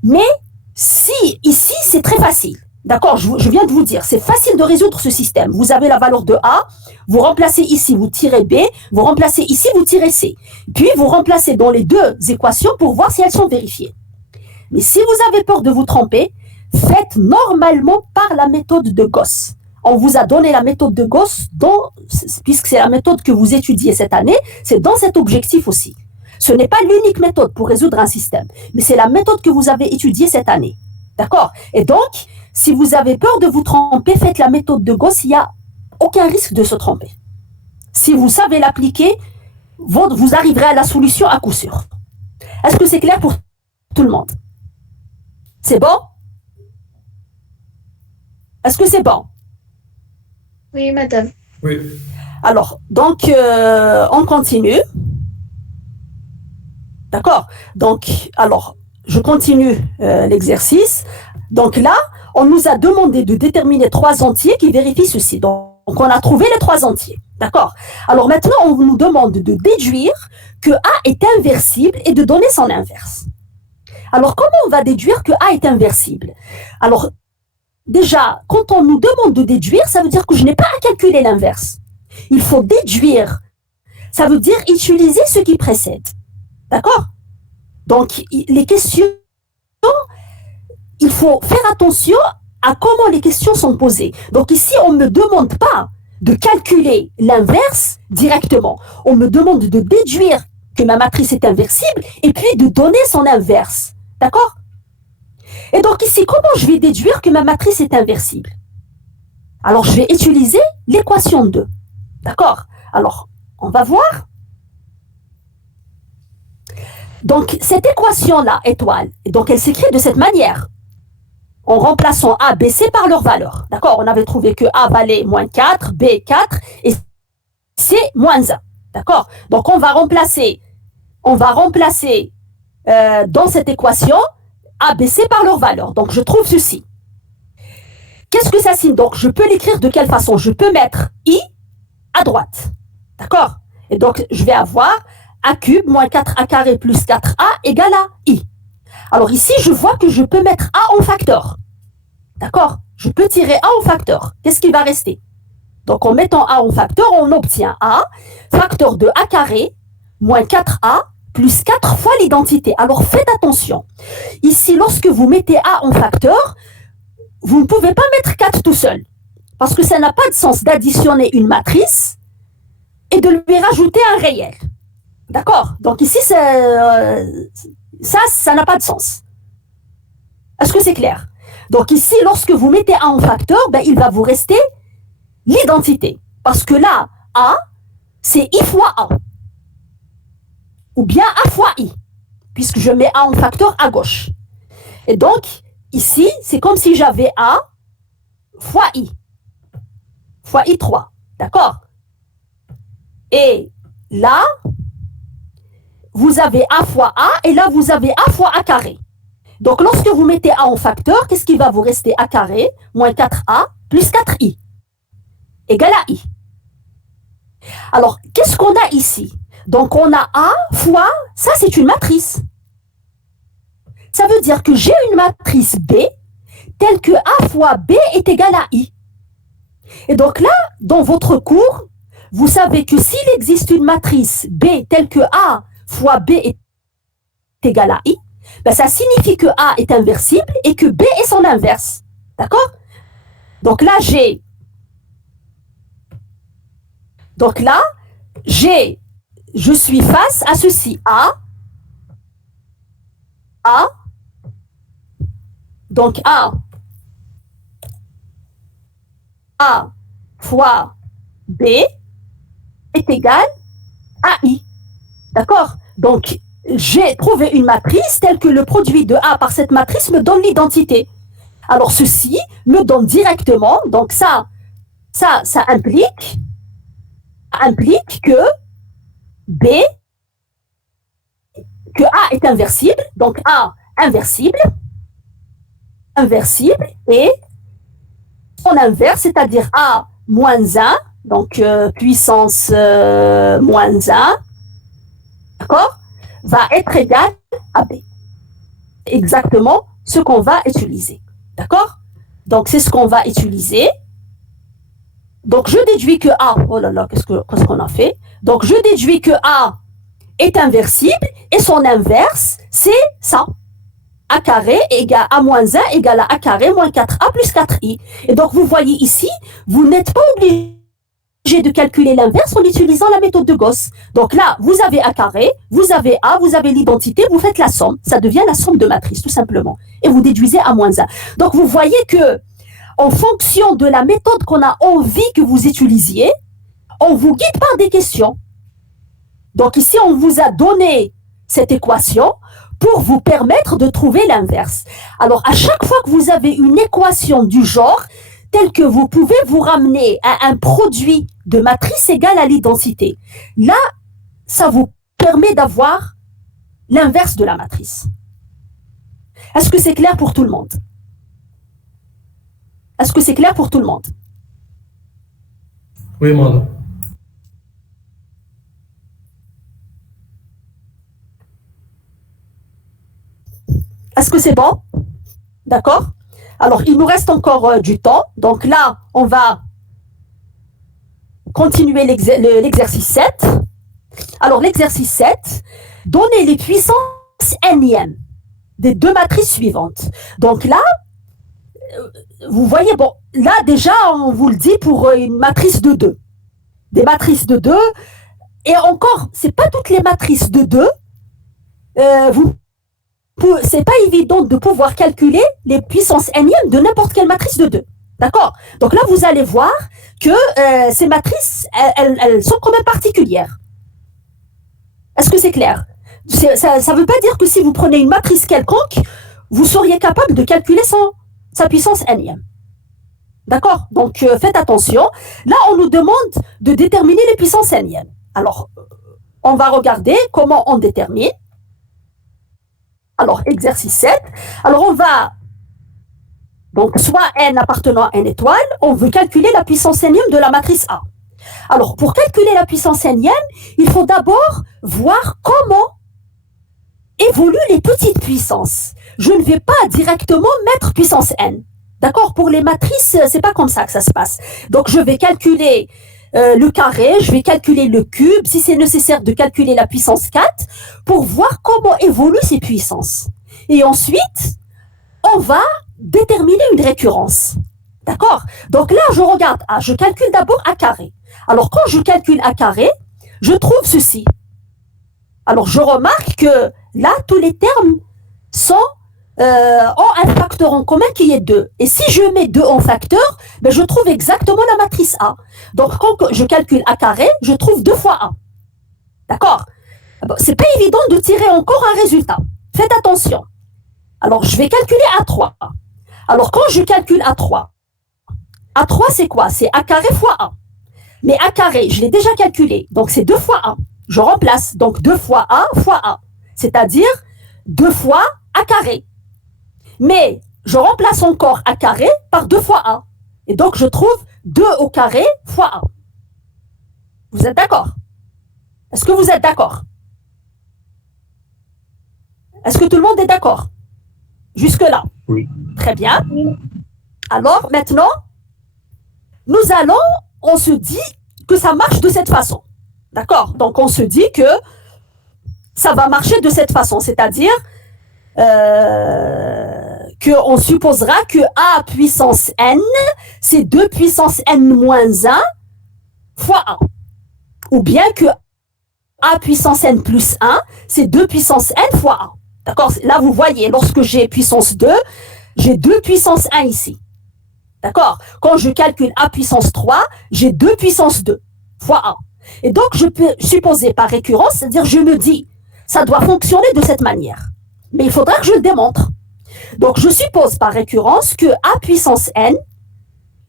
Mais si, ici, c'est très facile. D'accord, je viens de vous dire, c'est facile de résoudre ce système. Vous avez la valeur de A, vous remplacez ici, vous tirez B, vous remplacez ici, vous tirez C. Puis, vous remplacez dans les 2 équations pour voir si elles sont vérifiées. Mais si vous avez peur de vous tromper, faites normalement par la méthode de Gauss. On vous a donné la méthode de Gauss, puisque c'est la méthode que vous étudiez cette année, c'est dans cet objectif aussi. Ce n'est pas l'unique méthode pour résoudre un système, mais c'est la méthode que vous avez étudiée cette année. D'accord? Et donc, si vous avez peur de vous tromper, faites la méthode de Gauss, il n'y a aucun risque de se tromper. Si vous savez l'appliquer, vous arriverez à la solution à coup sûr. Est-ce que c'est clair pour tout le monde? C'est bon? Est-ce que c'est bon? Oui, madame. Oui. Alors, donc, on continue. D'accord? Donc, alors, je continue l'exercice. Donc là, on nous a demandé de déterminer 3 entiers qui vérifient ceci. Donc, on a trouvé les 3 entiers. D'accord? Alors maintenant, on nous demande de déduire que A est inversible et de donner son inverse. Alors, comment on va déduire que A est inversible? Alors, déjà, quand on nous demande de déduire, ça veut dire que je n'ai pas à calculer l'inverse. Il faut déduire. Ça veut dire utiliser ce qui précède. D'accord? Donc, les questions, il faut faire attention à comment les questions sont posées. Donc ici, on ne me demande pas de calculer l'inverse directement. On me demande de déduire que ma matrice est inversible et puis de donner son inverse. D'accord? Et donc ici, comment je vais déduire que ma matrice est inversible? Alors, je vais utiliser l'équation 2. D'accord? Alors, on va voir. Donc, cette équation-là, étoile, donc elle s'écrit de cette manière. En remplaçant A, B, C par leur valeur. D'accord? On avait trouvé que A valait moins 4, B 4 et C moins 1. D'accord? Donc, on va remplacer dans cette équation A, B, C par leur valeur. Donc, je trouve ceci. Qu'est-ce que ça signe? Donc, je peux l'écrire de quelle façon? Je peux mettre I à droite. D'accord? Et donc, je vais avoir A cube moins 4A carré plus 4A égale à I. Alors ici, je vois que je peux mettre A en facteur. D'accord? Je peux tirer A en facteur. Qu'est-ce qui va rester? Donc, en mettant A en facteur, on obtient A, facteur de A carré, moins 4A, plus 4 fois l'identité. Alors, faites attention. Ici, lorsque vous mettez A en facteur, vous ne pouvez pas mettre 4 tout seul. Parce que ça n'a pas de sens d'additionner une matrice et de lui rajouter un réel. D'accord? Donc ici, ça n'a pas de sens. Est-ce que c'est clair? Donc ici, lorsque vous mettez A en facteur, il va vous rester l'identité. Parce que là, A, c'est I fois A. Ou bien A fois I. Puisque je mets A en facteur à gauche. Et donc, ici, c'est comme si j'avais A fois I. Fois I3. D'accord? Et là, vous avez A fois A, et là, vous avez A fois A carré. Donc, lorsque vous mettez A en facteur, qu'est-ce qui va vous rester? A carré, moins 4A, plus 4I, égale à I. Alors, qu'est-ce qu'on a ici? Donc, on a A fois, ça c'est une matrice. Ça veut dire que j'ai une matrice B, telle que A fois B est égal à I. Et donc là, dans votre cours, vous savez que s'il existe une matrice B telle que A fois B est égal à I, ça signifie que A est inversible et que B est son inverse. D'accord? Donc là, je suis face à ceci. Donc A fois B est égal à I. D'accord? Donc, j'ai trouvé une matrice telle que le produit de A par cette matrice me donne l'identité. Alors, ceci me donne directement, donc ça implique que A est inversible, donc A inversible, et son inverse, c'est-à-dire A moins 1, donc puissance moins 1, d'accord, va être égal à B. Exactement ce qu'on va utiliser. D'accord? Donc, c'est ce qu'on va utiliser. Donc, je déduis que A, oh là là, qu'est-ce qu'on a fait? Donc, je déduis que A est inversible et son inverse, c'est ça. A carré égale A moins 1 égale à A carré moins 4A plus 4I. Et donc, vous voyez ici, vous n'êtes pas obligé de calculer l'inverse en utilisant la méthode de Gauss. Donc là, vous avez A carré, vous avez A, vous avez l'identité, vous faites la somme. Ça devient la somme de matrice, tout simplement. Et vous déduisez A moins 1. Donc, vous voyez que, en fonction de la méthode qu'on a envie que vous utilisiez, on vous guide par des questions. Donc ici, on vous a donné cette équation pour vous permettre de trouver l'inverse. Alors, à chaque fois que vous avez une équation du genre, telle que vous pouvez vous ramener à un produit de matrice égale à l'identité, là, ça vous permet d'avoir l'inverse de la matrice. Est-ce que c'est clair pour tout le monde? Est-ce que c'est clair pour tout le monde? Oui, madame. Est-ce que c'est bon? D'accord? Alors, il nous reste encore du temps. Donc là, on va continuer l'exercice 7. Alors, l'exercice 7, donner les puissances n'ième des deux matrices suivantes. Donc là, vous voyez, bon, là déjà, on vous le dit pour une matrice de 2. Des matrices de 2. Et encore, ce n'est pas toutes les matrices de 2. C'est pas évident de pouvoir calculer les puissances n'ième de n'importe quelle matrice de 2. D'accord? Donc là, vous allez voir que ces matrices, elles sont quand même particulières. Est-ce que c'est clair? Ça ne veut pas dire que si vous prenez une matrice quelconque, vous seriez capable de calculer sa puissance n'ième. D'accord? Donc, faites attention. Là, on nous demande de déterminer les puissances n'ième. Alors, on va regarder comment on détermine. Alors, exercice 7. Alors, on va, donc, soit n appartenant à n étoile, on veut calculer la puissance n'ième de la matrice A. Alors, pour calculer la puissance n'ième, il faut d'abord voir comment évoluent les petites puissances. Je ne vais pas directement mettre puissance n. D'accord? Pour les matrices, c'est pas comme ça que ça se passe. Donc, je vais calculer le carré, je vais calculer le cube, si c'est nécessaire de calculer la puissance 4, pour voir comment évoluent ces puissances. Et ensuite, on va déterminer une récurrence. D'accord? Donc là, je regarde A, je calcule d'abord A carré. Alors, quand je calcule A carré, je trouve ceci. Alors, je remarque que là, tous les termes ont un facteur en commun qui est 2. Et si je mets 2 en facteur, ben, je trouve exactement la matrice A. Donc, quand je calcule A carré, je trouve 2 fois A. D'accord? Bon, c'est pas évident de tirer encore un résultat. Faites attention. Alors, je vais calculer A3. Alors, quand je calcule A3, A3, c'est quoi? C'est A carré fois A. Mais A carré, je l'ai déjà calculé. Donc, c'est 2 fois A. Je remplace. Donc, 2 fois A fois A. C'est-à-dire 2 fois A carré. Mais je remplace encore A carré par 2 fois A. Et donc, je trouve 2 au carré fois A. Vous êtes d'accord? Est-ce que vous êtes d'accord? Est-ce que tout le monde est d'accord? Jusque-là? Oui. Très bien. Alors, maintenant, on se dit que ça marche de cette façon. D'accord? Donc, on se dit que ça va marcher de cette façon. C'est-à-dire qu'on supposera que A puissance n, c'est 2 puissance n moins 1 fois 1. Ou bien que A puissance n plus 1, c'est 2 puissance n fois 1. D'accord? Là, vous voyez, lorsque j'ai puissance 2, j'ai 2 puissance 1 ici. D'accord? Quand je calcule A puissance 3, j'ai 2 puissance 2 fois 1. Et donc, je peux supposer par récurrence, c'est-à-dire je me dis, ça doit fonctionner de cette manière. Mais il faudra que je le démontre. Donc, je suppose par récurrence que A puissance n,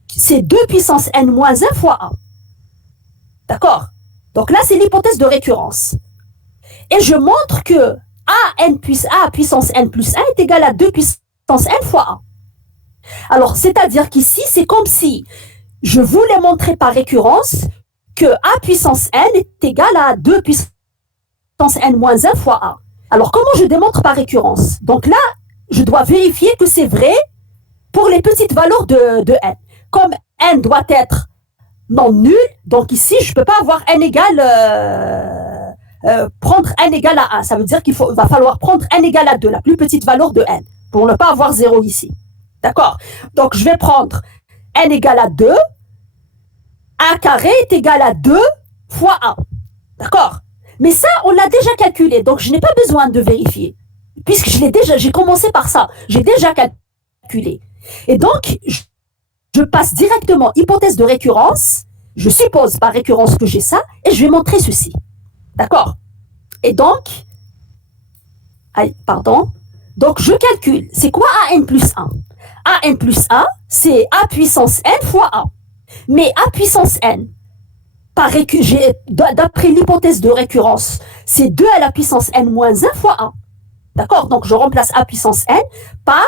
c'est 2 puissance n moins 1 fois 1. D'accord? Donc là, c'est l'hypothèse de récurrence. Et je montre que A puissance n plus 1 est égal à 2 puissance n fois 1. Alors, c'est-à-dire qu'ici, c'est comme si je voulais montrer par récurrence que A puissance n est égal à 2 puissance n moins 1 fois A. Alors, comment je démontre par récurrence? Donc là, je dois vérifier que c'est vrai pour les petites valeurs de n. Comme n doit être non nul, donc ici, je ne peux pas avoir n égale, prendre n égale à 1. Ça veut dire qu'il va falloir prendre n égale à 2, la plus petite valeur de n, pour ne pas avoir 0 ici. D'accord? Donc, je vais prendre n égale à 2. A carré est égal à 2 fois 1. D'accord? Mais ça, on l'a déjà calculé, donc je n'ai pas besoin de vérifier. Puisque j'ai commencé par ça. J'ai déjà calculé. Et donc, je passe directement hypothèse de récurrence. Je suppose par récurrence que j'ai ça, et je vais montrer ceci. D'accord? Et donc, donc je calcule. C'est quoi AN plus 1? AN plus 1, c'est A puissance n fois A. Mais A puissance n, d'après l'hypothèse de récurrence, c'est 2 à la puissance n moins 1 fois 1. D'accord? Donc, je remplace A puissance n par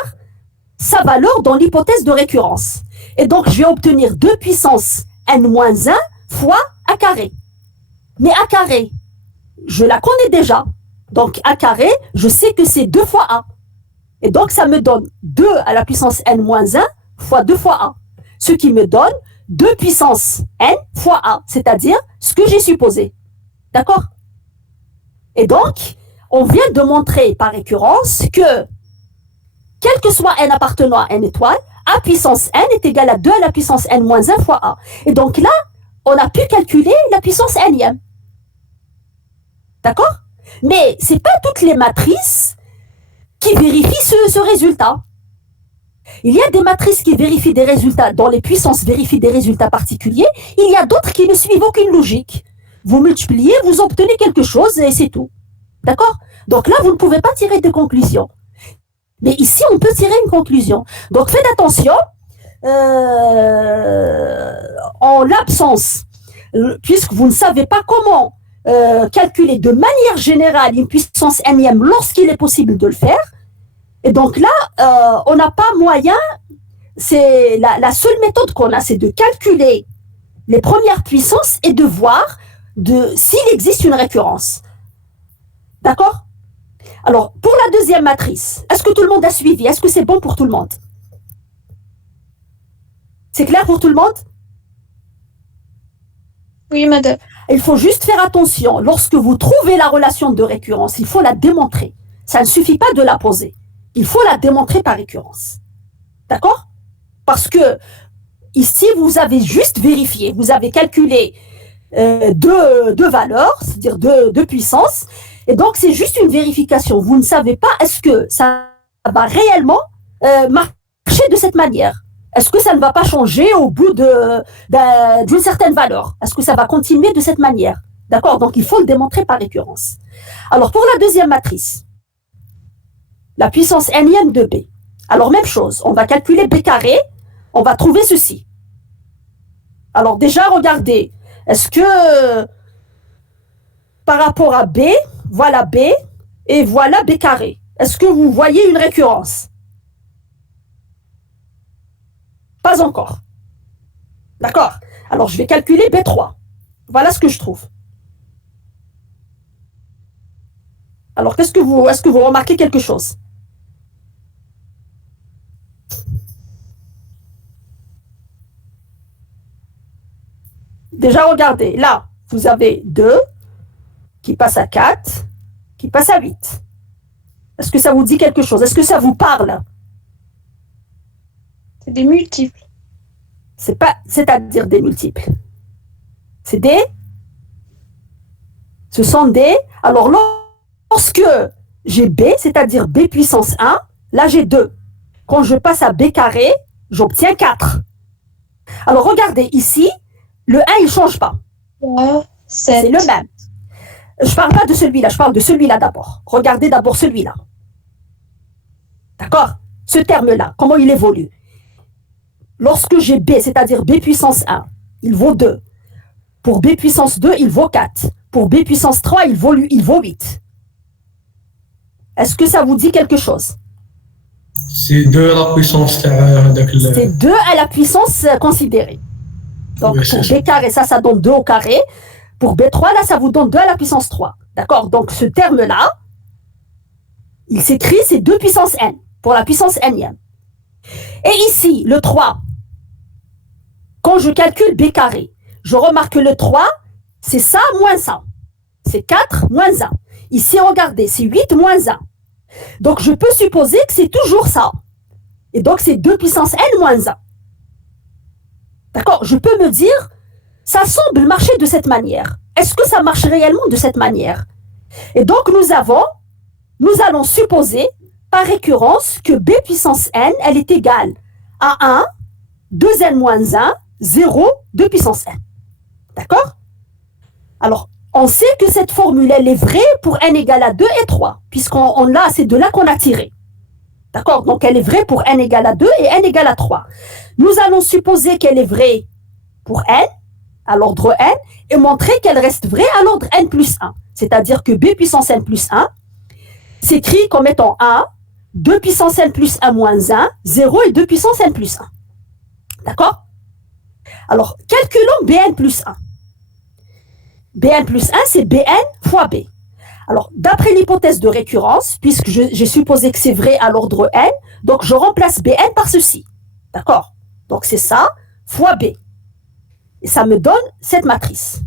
sa valeur dans l'hypothèse de récurrence. Et donc, je vais obtenir 2 puissance n moins 1 fois a carré. Mais a carré, je la connais déjà. Donc a carré, je sais que c'est 2 fois a. Et donc ça me donne 2 à la puissance n moins 1 fois 2 fois a. Ce qui me donne 2 puissance n fois a, c'est-à-dire ce que j'ai supposé. D'accord? Et donc, on vient de montrer par récurrence que, quel que soit n appartenant à n étoile, a puissance n est égal à 2 à la puissance n moins 1 fois a. Et donc là, on a pu calculer la puissance n-ième. D'accord? Mais ce n'est pas toutes les matrices qui vérifient ce résultat. Il y a des matrices qui vérifient des résultats, dont les puissances vérifient des résultats particuliers. Il y a d'autres qui ne suivent aucune logique. Vous multipliez, vous obtenez quelque chose et c'est tout. D'accord? Donc là, vous ne pouvez pas tirer de conclusion. Mais ici, on peut tirer une conclusion. Donc faites attention, en l'absence, puisque vous ne savez pas comment calculer de manière générale une puissance n-ième lorsqu'il est possible de le faire. Et donc là, on n'a pas moyen, c'est la seule méthode qu'on a, c'est de calculer les premières puissances et de voir s'il existe une récurrence. D'accord? Alors, pour la deuxième matrice, est-ce que tout le monde a suivi? Est-ce que c'est bon pour tout le monde? C'est clair pour tout le monde? Oui, madame. Il faut juste faire attention. Lorsque vous trouvez la relation de récurrence, il faut la démontrer. Ça ne suffit pas de la poser. Il faut la démontrer par récurrence. D'accord? Parce que ici, vous avez juste vérifié. Vous avez calculé deux valeurs, c'est-à-dire deux puissances. Et donc, c'est juste une vérification. Vous ne savez pas est-ce que ça va réellement marcher de cette manière. Est-ce que ça ne va pas changer au bout d'une certaine valeur? Est-ce que ça va continuer de cette manière? D'accord? Donc, il faut le démontrer par récurrence. Alors, pour la deuxième matrice, la puissance n-ième de B. Alors, même chose. On va calculer B carré. On va trouver ceci. Alors, déjà, regardez. Est-ce que par rapport à B, voilà B et voilà B carré. Est-ce que vous voyez une récurrence? Pas encore. D'accord? Alors, je vais calculer B3. Voilà ce que je trouve. Alors, est-ce que vous remarquez quelque chose? Déjà, regardez. Là, vous avez 2 qui passe à 4, qui passe à 8. Est-ce que ça vous dit quelque chose? Est-ce que ça vous parle? C'est des multiples. C'est-à-dire des multiples. C'est des... Ce sont des... Alors, lorsque j'ai B, c'est-à-dire B puissance 1, là, j'ai 2. Quand je passe à B carré, j'obtiens 4. Alors, regardez, ici, le 1, il ne change pas. 3, 7. C'est le même. Je ne parle pas de celui-là, je parle de celui-là d'abord. Regardez d'abord celui-là. D'accord? Ce terme-là, comment il évolue? Lorsque j'ai B, c'est-à-dire B puissance 1, il vaut 2. Pour B puissance 2, il vaut 4. Pour B puissance 3, il vaut 8. Est-ce que ça vous dit quelque chose? C'est 2 à la puissance. C'est 2 à la puissance considérée. Donc, Oui, pour ça. B carré, ça donne 2 au carré. Pour B3, là, ça vous donne 2 à la puissance 3. D'accord? Donc, ce terme-là, il s'écrit, c'est 2 puissance n, pour la puissance n-ième. Et ici, le 3, quand je calcule B carré, je remarque que le 3, c'est ça moins ça. C'est 4 moins 1. Ici, regardez, c'est 8 moins 1. Donc, je peux supposer que c'est toujours ça. Et donc, c'est 2 puissance n moins 1. D'accord? Je peux me dire, ça semble marcher de cette manière. Est-ce que ça marche réellement de cette manière? Et donc, nous allons supposer, par récurrence, que B puissance n, elle est égale à 1, 2n moins 1, 0, 2 puissance n. D'accord? Alors, on sait que cette formule, elle est vraie pour n égale à 2 et 3, puisqu'on l'a, c'est de là qu'on a tiré. D'accord? Donc, elle est vraie pour n égale à 2 et n égale à 3. Nous allons supposer qu'elle est vraie pour n, à l'ordre n, et montrer qu'elle reste vraie à l'ordre n plus 1. C'est-à-dire que B puissance n plus 1 s'écrit comme étant 1, 2 puissance n plus 1 moins 1, 0 et 2 puissance n plus 1. D'accord? Alors, calculons Bn plus 1. Bn plus 1, c'est Bn fois B. Alors, d'après l'hypothèse de récurrence, puisque j'ai supposé que c'est vrai à l'ordre n, donc je remplace Bn par ceci. D'accord? Donc, c'est ça fois B. Et ça me donne cette matrice.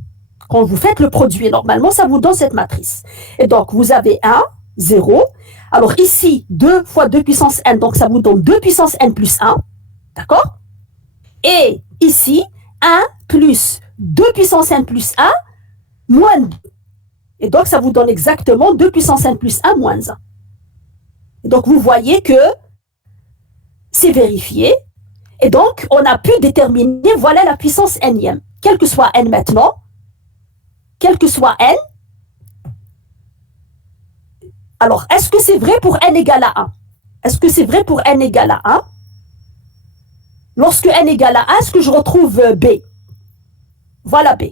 Quand vous faites le produit, normalement, ça vous donne cette matrice. Et donc, vous avez 1, 0. Alors, ici, 2 fois 2 puissance n, donc ça vous donne 2 puissance n plus 1. D'accord? Et ici, 1 plus 2 puissance n plus 1 moins 2. Et donc, ça vous donne exactement 2 puissance n plus 1 moins 1. Et donc, vous voyez que c'est vérifié. Et donc, on a pu déterminer, voilà la puissance nème. Quel que soit n maintenant, quel que soit n. Alors, est-ce que c'est vrai pour n égale à 1? Est-ce que c'est vrai pour n égale à 1? Lorsque n égale à 1, est-ce que je retrouve B? Voilà B.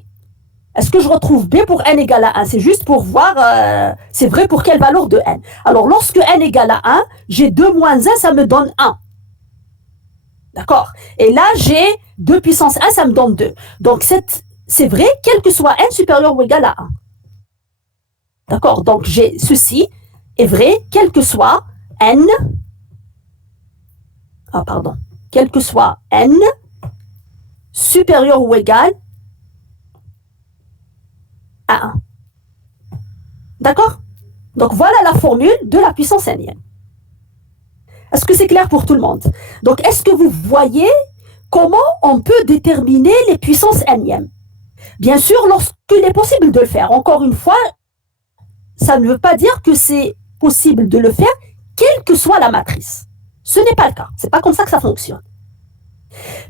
Est-ce que je retrouve B pour n égale à 1? C'est juste pour voir, c'est vrai pour quelle valeur de n. Alors, lorsque n égale à 1, j'ai 2 moins 1, ça me donne 1. D'accord? Et là, j'ai 2 puissance 1, ça me donne 2. Donc, c'est vrai, quel que soit n supérieur ou égal à 1. D'accord? Donc, j'ai ceci est vrai, quel que soit n. Ah, pardon. Quel que soit n supérieur ou égal à 1. D'accord? Donc, voilà la formule de la puissance nème. Est-ce que c'est clair pour tout le monde? Donc, est-ce que vous voyez comment on peut déterminer les puissances nème? Bien sûr, lorsqu'il est possible de le faire. Encore une fois, ça ne veut pas dire que c'est possible de le faire, quelle que soit la matrice. Ce n'est pas le cas. Ce n'est pas comme ça que ça fonctionne.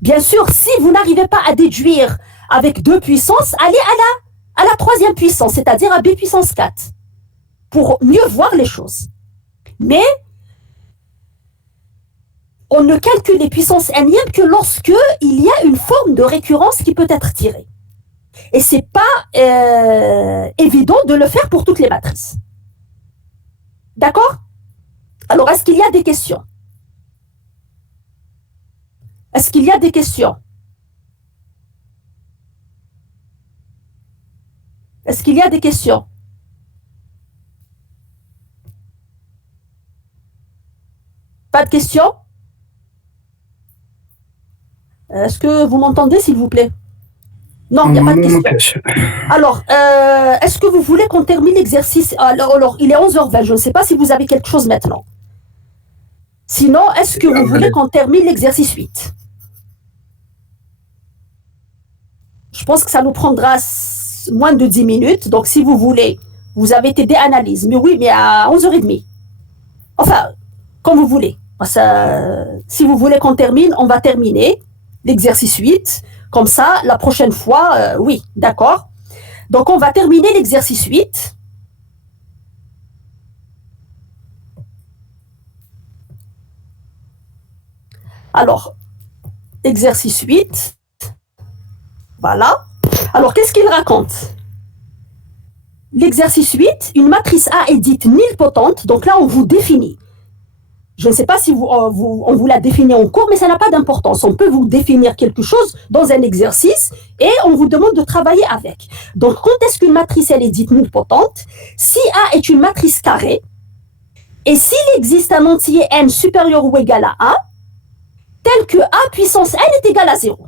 Bien sûr, si vous n'arrivez pas à déduire avec 2 puissances, allez à la troisième puissance, c'est-à-dire à B puissance 4, pour mieux voir les choses. Mais on ne calcule les puissances nème que lorsque il y a une forme de récurrence qui peut être tirée. Et ce n'est pas évident de le faire pour toutes les matrices. D'accord? Alors, est-ce qu'il y a des questions? Est-ce qu'il y a des questions? Est-ce qu'il y a des questions? Pas de questions? Est-ce que vous m'entendez, s'il vous plaît? Non, il n'y a pas de question. Alors, est-ce que vous voulez qu'on termine l'exercice? Alors, il est 11h20, je ne sais pas si vous avez quelque chose maintenant. Sinon, est-ce que vous voulez qu'on termine l'exercice 8? Je pense que ça nous prendra moins de 10 minutes. Donc, si vous voulez, vous avez TD analyse. Mais oui, mais à 11h30. Enfin, comme vous voulez. Si vous voulez qu'on termine, on va terminer l'exercice 8. Comme ça, la prochaine fois, oui, d'accord. Donc, on va terminer l'exercice 8. Alors, exercice 8. Voilà. Alors, qu'est-ce qu'il raconte? L'exercice 8, une matrice A est dite nilpotente. Donc là, on vous définit. Je ne sais pas si on vous l'a défini en cours, mais ça n'a pas d'importance. On peut vous définir quelque chose dans un exercice et on vous demande de travailler avec. Donc, quand est-ce qu'une matrice elle est dite nilpotente? Si A est une matrice carrée et s'il existe un entier n supérieur ou égal à 1, tel que A puissance n est égal à 0.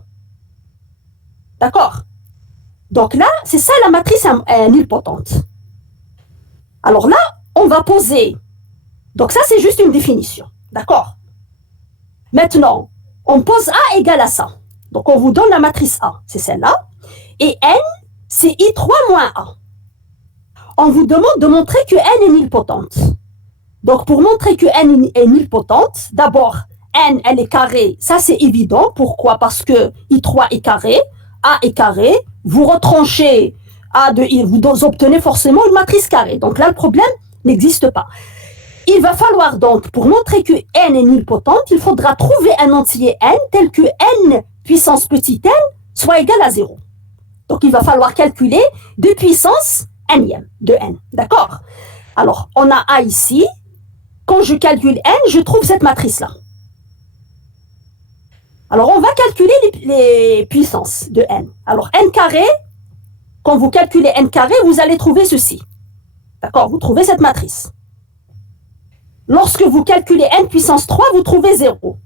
D'accord? Donc là, c'est ça la matrice nilpotente. Alors là, on va poser. Donc ça, c'est juste une définition. D'accord? Maintenant, on pose A égale à ça. Donc on vous donne la matrice A, c'est celle-là. Et n, c'est I3 moins A. On vous demande de montrer que n est nilpotente. Donc pour montrer que n est nilpotente, d'abord, n, elle est carrée. Ça, c'est évident. Pourquoi? Parce que I3 est carré, A est carré. Vous retranchez A de I, vous obtenez forcément une matrice carrée. Donc là, le problème n'existe pas. Il va falloir donc, pour montrer que n est nilpotente, il faudra trouver un entier n tel que n puissance petit n soit égal à 0. Donc, il va falloir calculer 2 puissance nème de n. D'accord? Alors, on a A ici. Quand je calcule n, je trouve cette matrice-là. Alors, on va calculer les puissances de n. Alors, n carré quand vous calculez n carré, vous allez trouver ceci. D'accord? Vous trouvez cette matrice. Lorsque vous calculez n puissance 3, vous trouvez 0.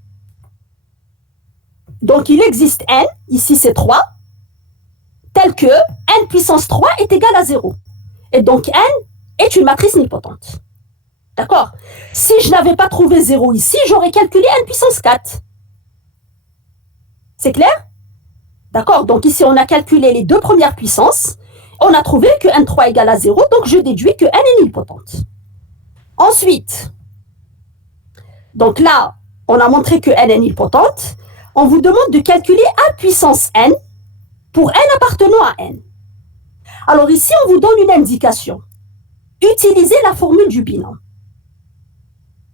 Donc, il existe n, ici c'est 3, tel que n puissance 3 est égal à 0. Et donc, n est une matrice nilpotente. D'accord? Si je n'avais pas trouvé 0 ici, j'aurais calculé n puissance 4. C'est clair? D'accord? Donc, ici, on a calculé les deux premières puissances. On a trouvé que n3 égale à 0, donc je déduis que n est nilpotente. Ensuite, donc là, on a montré que n est nilpotente. On vous demande de calculer a puissance n pour n appartenant à n. Alors ici, on vous donne une indication. Utilisez la formule du binôme.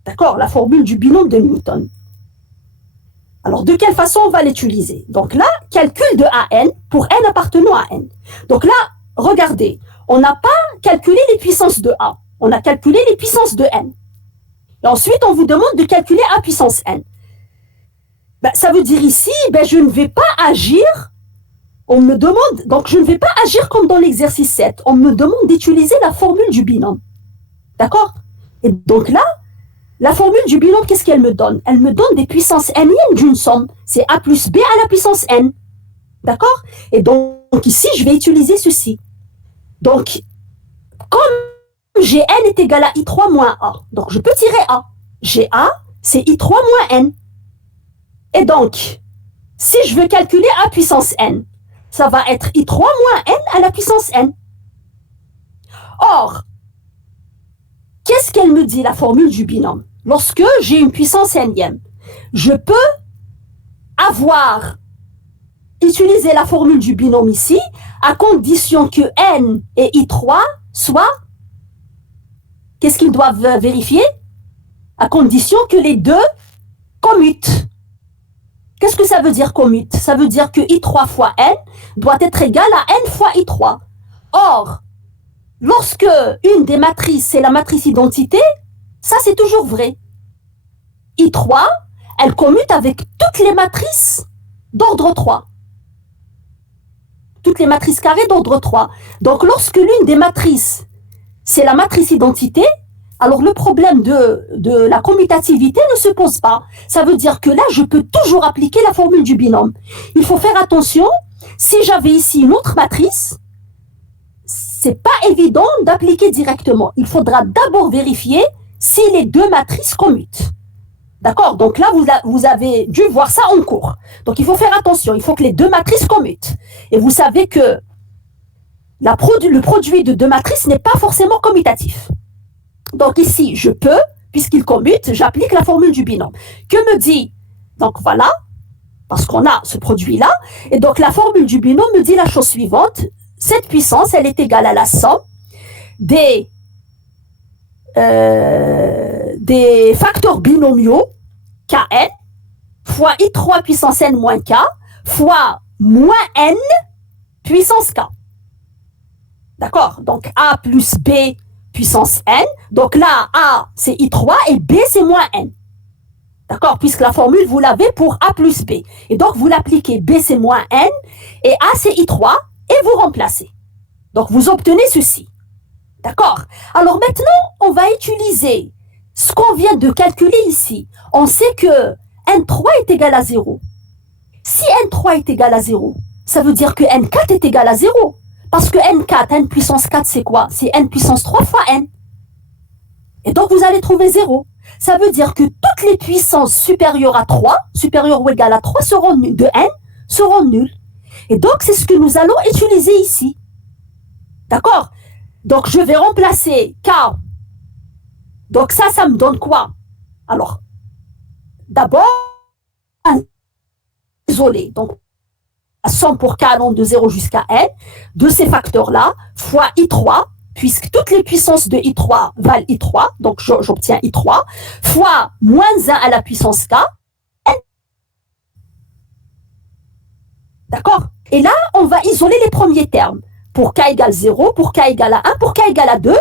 D'accord? La formule du binôme de Newton. Alors, de quelle façon on va l'utiliser? Donc là, calcul de AN pour n appartenant à n. Donc là, regardez, on n'a pas calculé les puissances de A. On a calculé les puissances de n. Et ensuite, on vous demande de calculer a puissance n. Ben, ça veut dire ici, ben, je ne vais pas agir. On me demande, donc je ne vais pas agir comme dans l'exercice 7. On me demande d'utiliser la formule du binôme. D'accord? Et donc là, la formule du binôme, qu'est-ce qu'elle me donne? Elle me donne des puissances n d'une somme. C'est a plus b à la puissance n. D'accord? Et donc ici, je vais utiliser ceci. Donc, comme Gn est égal à I3 moins A, donc je peux tirer A. Ga, c'est I3 moins n. Et donc, si je veux calculer a puissance n, ça va être I3 moins n à la puissance n. Or, qu'est-ce qu'elle me dit, la formule du binôme? Lorsque j'ai une puissance n-ième, je peux utiliser la formule du binôme ici, à condition que n et I3 soient, qu'est-ce qu'ils doivent vérifier? À condition que les deux commutent. Qu'est-ce que ça veut dire commute? Ça veut dire que I3 fois n doit être égal à n fois I3. Or, lorsque une des matrices, c'est la matrice identité, ça c'est toujours vrai. I3, elle commute avec toutes les matrices d'ordre 3. Toutes les matrices carrées d'ordre 3. Donc lorsque l'une des matrices, c'est la matrice identité, alors le problème de la commutativité ne se pose pas. Ça veut dire que là, je peux toujours appliquer la formule du binôme. Il faut faire attention, si j'avais ici une autre matrice, c'est pas évident d'appliquer directement. Il faudra d'abord vérifier si les deux matrices commutent. D'accord? Donc là, vous avez dû voir ça en cours. Donc il faut faire attention, il faut que les deux matrices commutent. Et vous savez que le produit de deux matrices n'est pas forcément commutatif. Donc ici, je peux, puisqu'il commute, j'applique la formule du binôme. Que me dit? Donc voilà, parce qu'on a ce produit-là. Et donc la formule du binôme me dit la chose suivante. Cette puissance, elle est égale à la somme des facteurs binomiaux Kn fois I3 puissance n moins K fois moins n puissance K. D'accord? Donc A plus B puissance n. Donc là, A, c'est I3 et B, c'est moins n. D'accord? Puisque la formule, vous l'avez pour A plus B. Et donc, vous l'appliquez, B, c'est moins n, et A, c'est I3, et vous remplacez. Donc, vous obtenez ceci. D'accord? Alors maintenant, on va utiliser ce qu'on vient de calculer ici. On sait que N3 est égal à 0. Si N3 est égal à 0, ça veut dire que N4 est égal à 0. Parce que N4, N puissance 4, c'est quoi? C'est N puissance 3 fois N. Et donc, vous allez trouver 0. Ça veut dire que toutes les puissances supérieures à 3, supérieures ou égales à 3 de N, seront nulles. Et donc, c'est ce que nous allons utiliser ici. D'accord? Donc, je vais remplacer K. Donc, ça me donne quoi? Alors, d'abord, isolé. Donc, la somme pour K allant de 0 jusqu'à N, de ces facteurs-là, fois I3, puisque toutes les puissances de I3 valent I3, donc j'obtiens I3, fois moins 1 à la puissance K, N. D'accord? Et là, on va isoler les premiers termes. Pour K égale 0, pour K égale à 1, pour K égale à 2.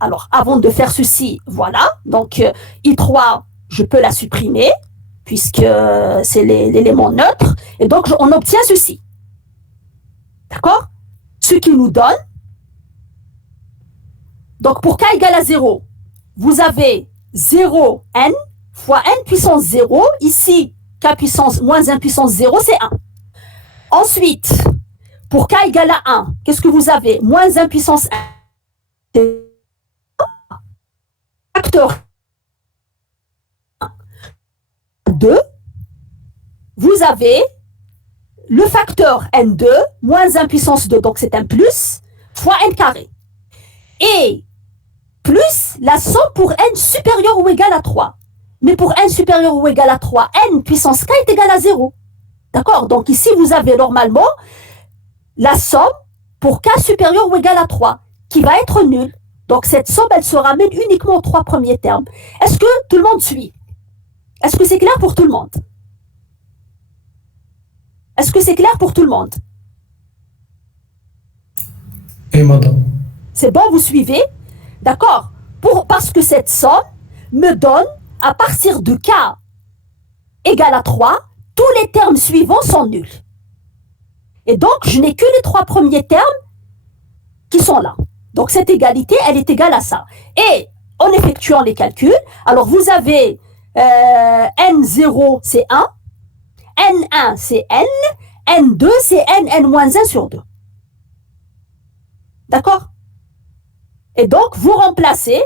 Alors, avant de faire ceci, voilà. Donc, I3, je peux la supprimer. puisque c'est l'élément neutre. Et donc, on obtient ceci. D'accord? Ce qui nous donne, donc pour k égale à 0, vous avez 0n fois n puissance 0. Ici, k puissance moins 1 puissance 0, c'est 1. Ensuite, pour k égale à 1, qu'est-ce que vous avez? Moins 1 puissance 1. C'est facteur 2. Vous avez le facteur n2 moins 1 puissance 2, donc c'est un plus, fois n carré. Et plus la somme pour n supérieur ou égal à 3. Mais pour n supérieur ou égal à 3, n puissance k est égal à 0. D'accord? Donc ici, vous avez normalement la somme pour k supérieur ou égal à 3, qui va être nulle. Donc cette somme, elle se ramène uniquement aux 3 premiers termes. Est-ce que tout le monde suit? Est-ce que c'est clair pour tout le monde? Est-ce que c'est clair pour tout le monde? Et madame. C'est bon, vous suivez? D'accord? Parce que cette somme me donne, à partir de k égale à 3, tous les termes suivants sont nuls. Et donc, je n'ai que les 3 premiers termes qui sont là. Donc, cette égalité, elle est égale à ça. Et en effectuant les calculs, alors vous avez n0, c'est 1, n1, c'est n, n2, c'est n-1 sur 2. D'accord? Et donc, vous remplacez,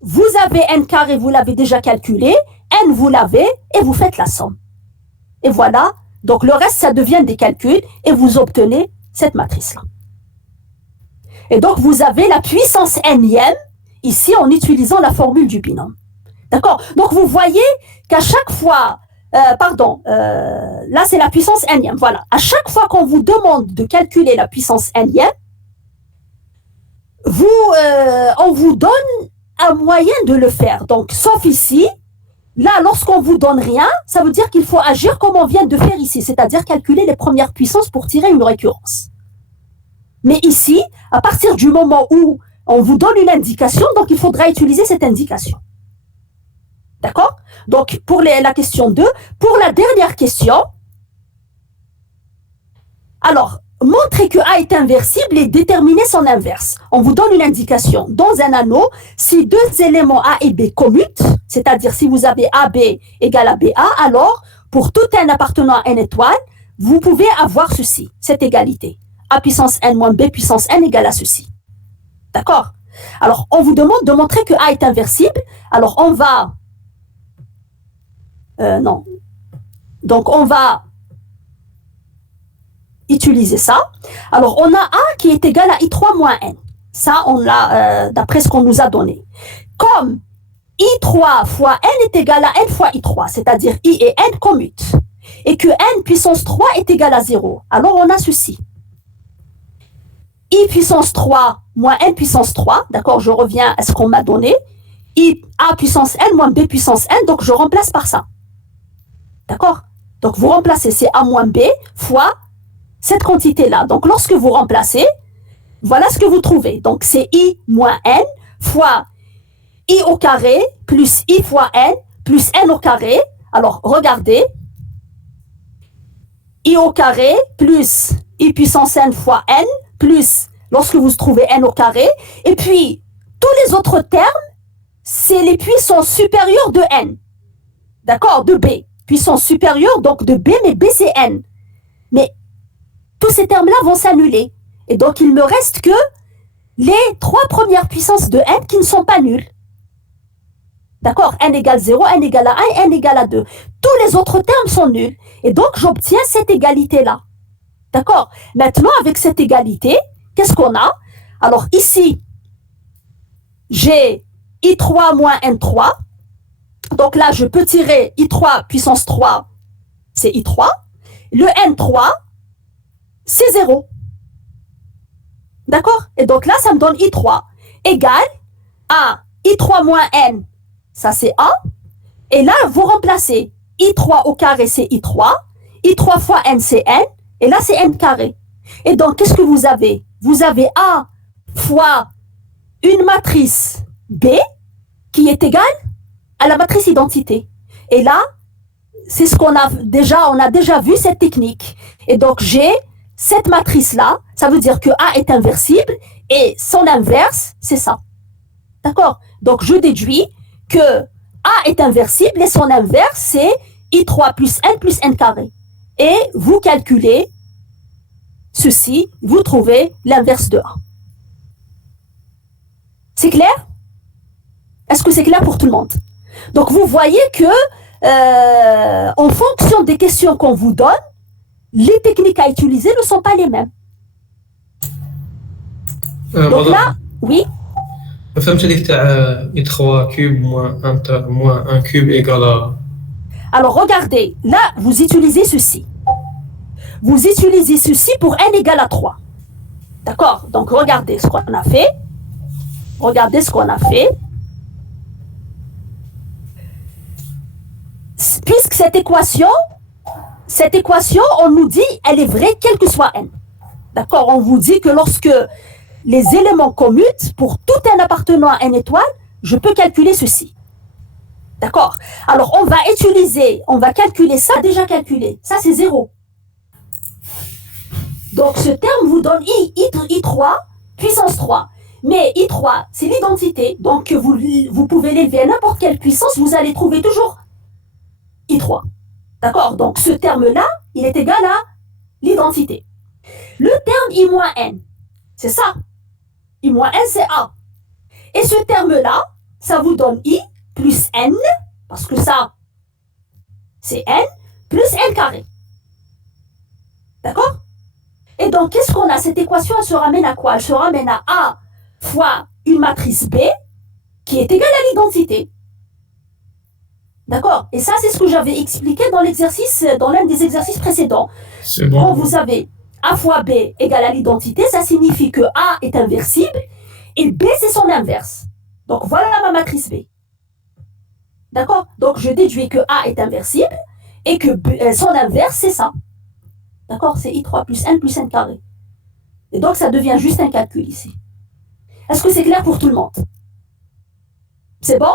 vous avez n carré, vous l'avez déjà calculé, n, vous l'avez, et vous faites la somme. Et voilà, donc le reste, ça devient des calculs, et vous obtenez cette matrice-là. Et donc, vous avez la puissance n-ième, ici, en utilisant la formule du binôme. D'accord? Donc, vous voyez qu'à chaque fois, là, c'est la puissance n-ième, voilà. À chaque fois qu'on vous demande de calculer la puissance n-ième, on vous donne un moyen de le faire. Donc, sauf ici, là, lorsqu'on ne vous donne rien, ça veut dire qu'il faut agir comme on vient de faire ici, c'est-à-dire calculer les premières puissances pour tirer une récurrence. Mais ici, à partir du moment où on vous donne une indication, donc il faudra utiliser cette indication. D'accord? Donc, pour la question 2, pour la dernière question, alors, montrer que A est inversible et déterminer son inverse. On vous donne une indication. Dans un anneau, si deux éléments A et B commutent, c'est-à-dire si vous avez AB égale à BA, alors, pour tout n appartenant à n étoile, vous pouvez avoir ceci, cette égalité. A puissance n moins B puissance n égale à ceci. D'accord? Alors, on vous demande de montrer que A est inversible. Alors, on va... non. Donc, on va utiliser ça. Alors, on a A qui est égal à I3 moins N. Ça, on l'a d'après ce qu'on nous a donné. Comme I3 fois N est égal à N fois I3, c'est-à-dire I et N commutent, et que N puissance 3 est égal à 0, alors on a ceci. I puissance 3 moins N puissance 3, d'accord, je reviens à ce qu'on m'a donné, I A puissance N moins B puissance N, donc je remplace par ça. D'accord? Donc vous remplacez, c'est A moins B fois cette quantité-là. Donc lorsque vous remplacez, voilà ce que vous trouvez. Donc c'est I moins N fois I au carré plus I fois N plus N au carré. Alors regardez, I au carré plus I puissance N fois N plus, lorsque vous trouvez N au carré, et puis tous les autres termes, c'est les puissances supérieures de N. D'accord? De B. Puissance supérieure, donc de B, mais B c'est N. Mais tous ces termes-là vont s'annuler. Et donc il me reste que les 3 premières puissances de N qui ne sont pas nulles. D'accord? N égale 0, N égale à 1 et N égale à 2. Tous les autres termes sont nuls. Et donc j'obtiens cette égalité-là. D'accord? Maintenant, avec cette égalité, qu'est-ce qu'on a? Alors ici, j'ai I3 moins N3. Donc là, je peux tirer I3 puissance 3, c'est I3. Le N3, c'est 0. D'accord? Et donc là, ça me donne I3 égale à I3 moins N, ça c'est A. Et là, vous remplacez I3 au carré, c'est I3. I3 fois N, c'est N. Et là, c'est N carré. Et donc, qu'est-ce que vous avez? Vous avez A fois une matrice B qui est égale à la matrice identité. Et là, c'est ce on a déjà vu cette technique. Et donc, j'ai cette matrice-là, ça veut dire que A est inversible et son inverse, c'est ça. D'accord? Donc, je déduis que A est inversible et son inverse, c'est I3 plus N carré. Et vous calculez ceci, vous trouvez l'inverse de A. C'est clair? Est-ce que c'est clair pour tout le monde? Donc, vous voyez que en fonction des questions qu'on vous donne, les techniques à utiliser ne sont pas les mêmes. Donc là, oui. فهمت هذيك تاع اي 3 كوب موان 1 كوب ايكال. Alors regardez, là vous utilisez ceci. Vous utilisez ceci pour n égale à 3. D'accord? Donc regardez ce qu'on a fait. Regardez ce qu'on a fait. Puisque cette équation, on nous dit, elle est vraie quel que soit n. D'accord? On vous dit que lorsque les éléments commutent pour tout n appartenant à n étoile, je peux calculer ceci. D'accord? Alors, on va calculer ça, déjà calculé. Ça, c'est 0. Donc, ce terme vous donne I3 puissance 3. Mais I3, c'est l'identité. Donc, vous pouvez l'élever à n'importe quelle puissance, vous allez trouver toujours I3. D'accord? Donc, ce terme-là, il est égal à l'identité. Le terme I-N, c'est ça. I-N, c'est A. Et ce terme-là, ça vous donne I plus N, parce que ça, c'est N, plus N carré. D'accord? Et donc, qu'est-ce qu'on a? Cette équation, elle se ramène à quoi? Elle se ramène à A fois une matrice B qui est égale à l'identité. D'accord? Et ça, c'est ce que j'avais expliqué dans l'un des exercices précédents. C'est bon. Quand vous avez A fois B égale à l'identité, ça signifie que A est inversible et B, c'est son inverse. Donc, voilà ma matrice B. D'accord? Donc, je déduis que A est inversible et que son inverse, c'est ça. D'accord? C'est I3 plus N carré. Et donc, ça devient juste un calcul ici. Est-ce que c'est clair pour tout le monde? C'est bon?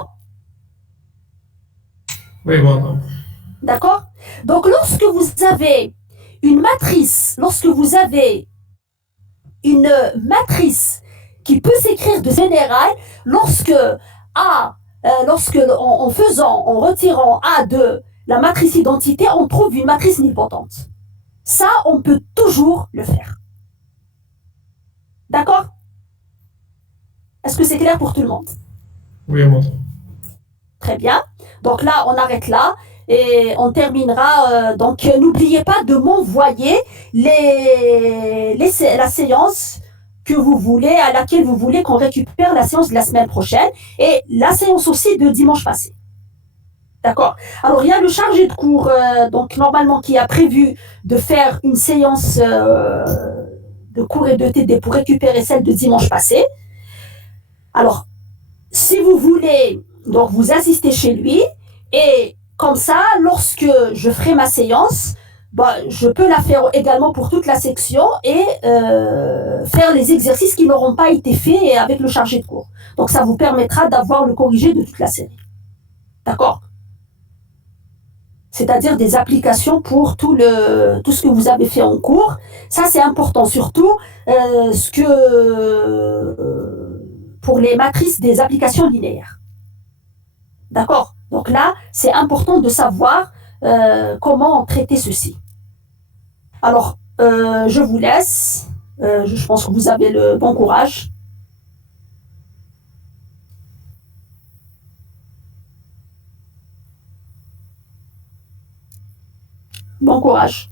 Oui, bon. D'accord? Donc, lorsque vous avez une matrice qui peut s'écrire de général, en retirant A de la matrice identité, on trouve une matrice nilpotente. Ça, on peut toujours le faire. D'accord? Est-ce que c'est clair pour tout le monde? Oui, bon. Très bien. Donc là, on arrête là et on terminera. Donc, n'oubliez pas de m'envoyer la séance que vous voulez, à laquelle vous voulez qu'on récupère la séance de la semaine prochaine et la séance aussi de dimanche passé. D'accord? Alors, il y a le chargé de cours, donc normalement, qui a prévu de faire une séance de cours et de TD pour récupérer celle de dimanche passé. Alors, si vous voulez, donc vous assistez chez lui et comme ça, lorsque je ferai ma séance, je peux la faire également pour toute la section et faire les exercices qui n'auront pas été faits avec le chargé de cours. Donc, ça vous permettra d'avoir le corrigé de toute la série. D'accord? C'est-à-dire des applications pour tout ce que vous avez fait en cours. Ça, c'est important, surtout pour les matrices des applications linéaires. D'accord? Donc là, c'est important de savoir comment traiter ceci. Alors, je vous laisse. Je pense que vous avez le bon courage. Bon courage.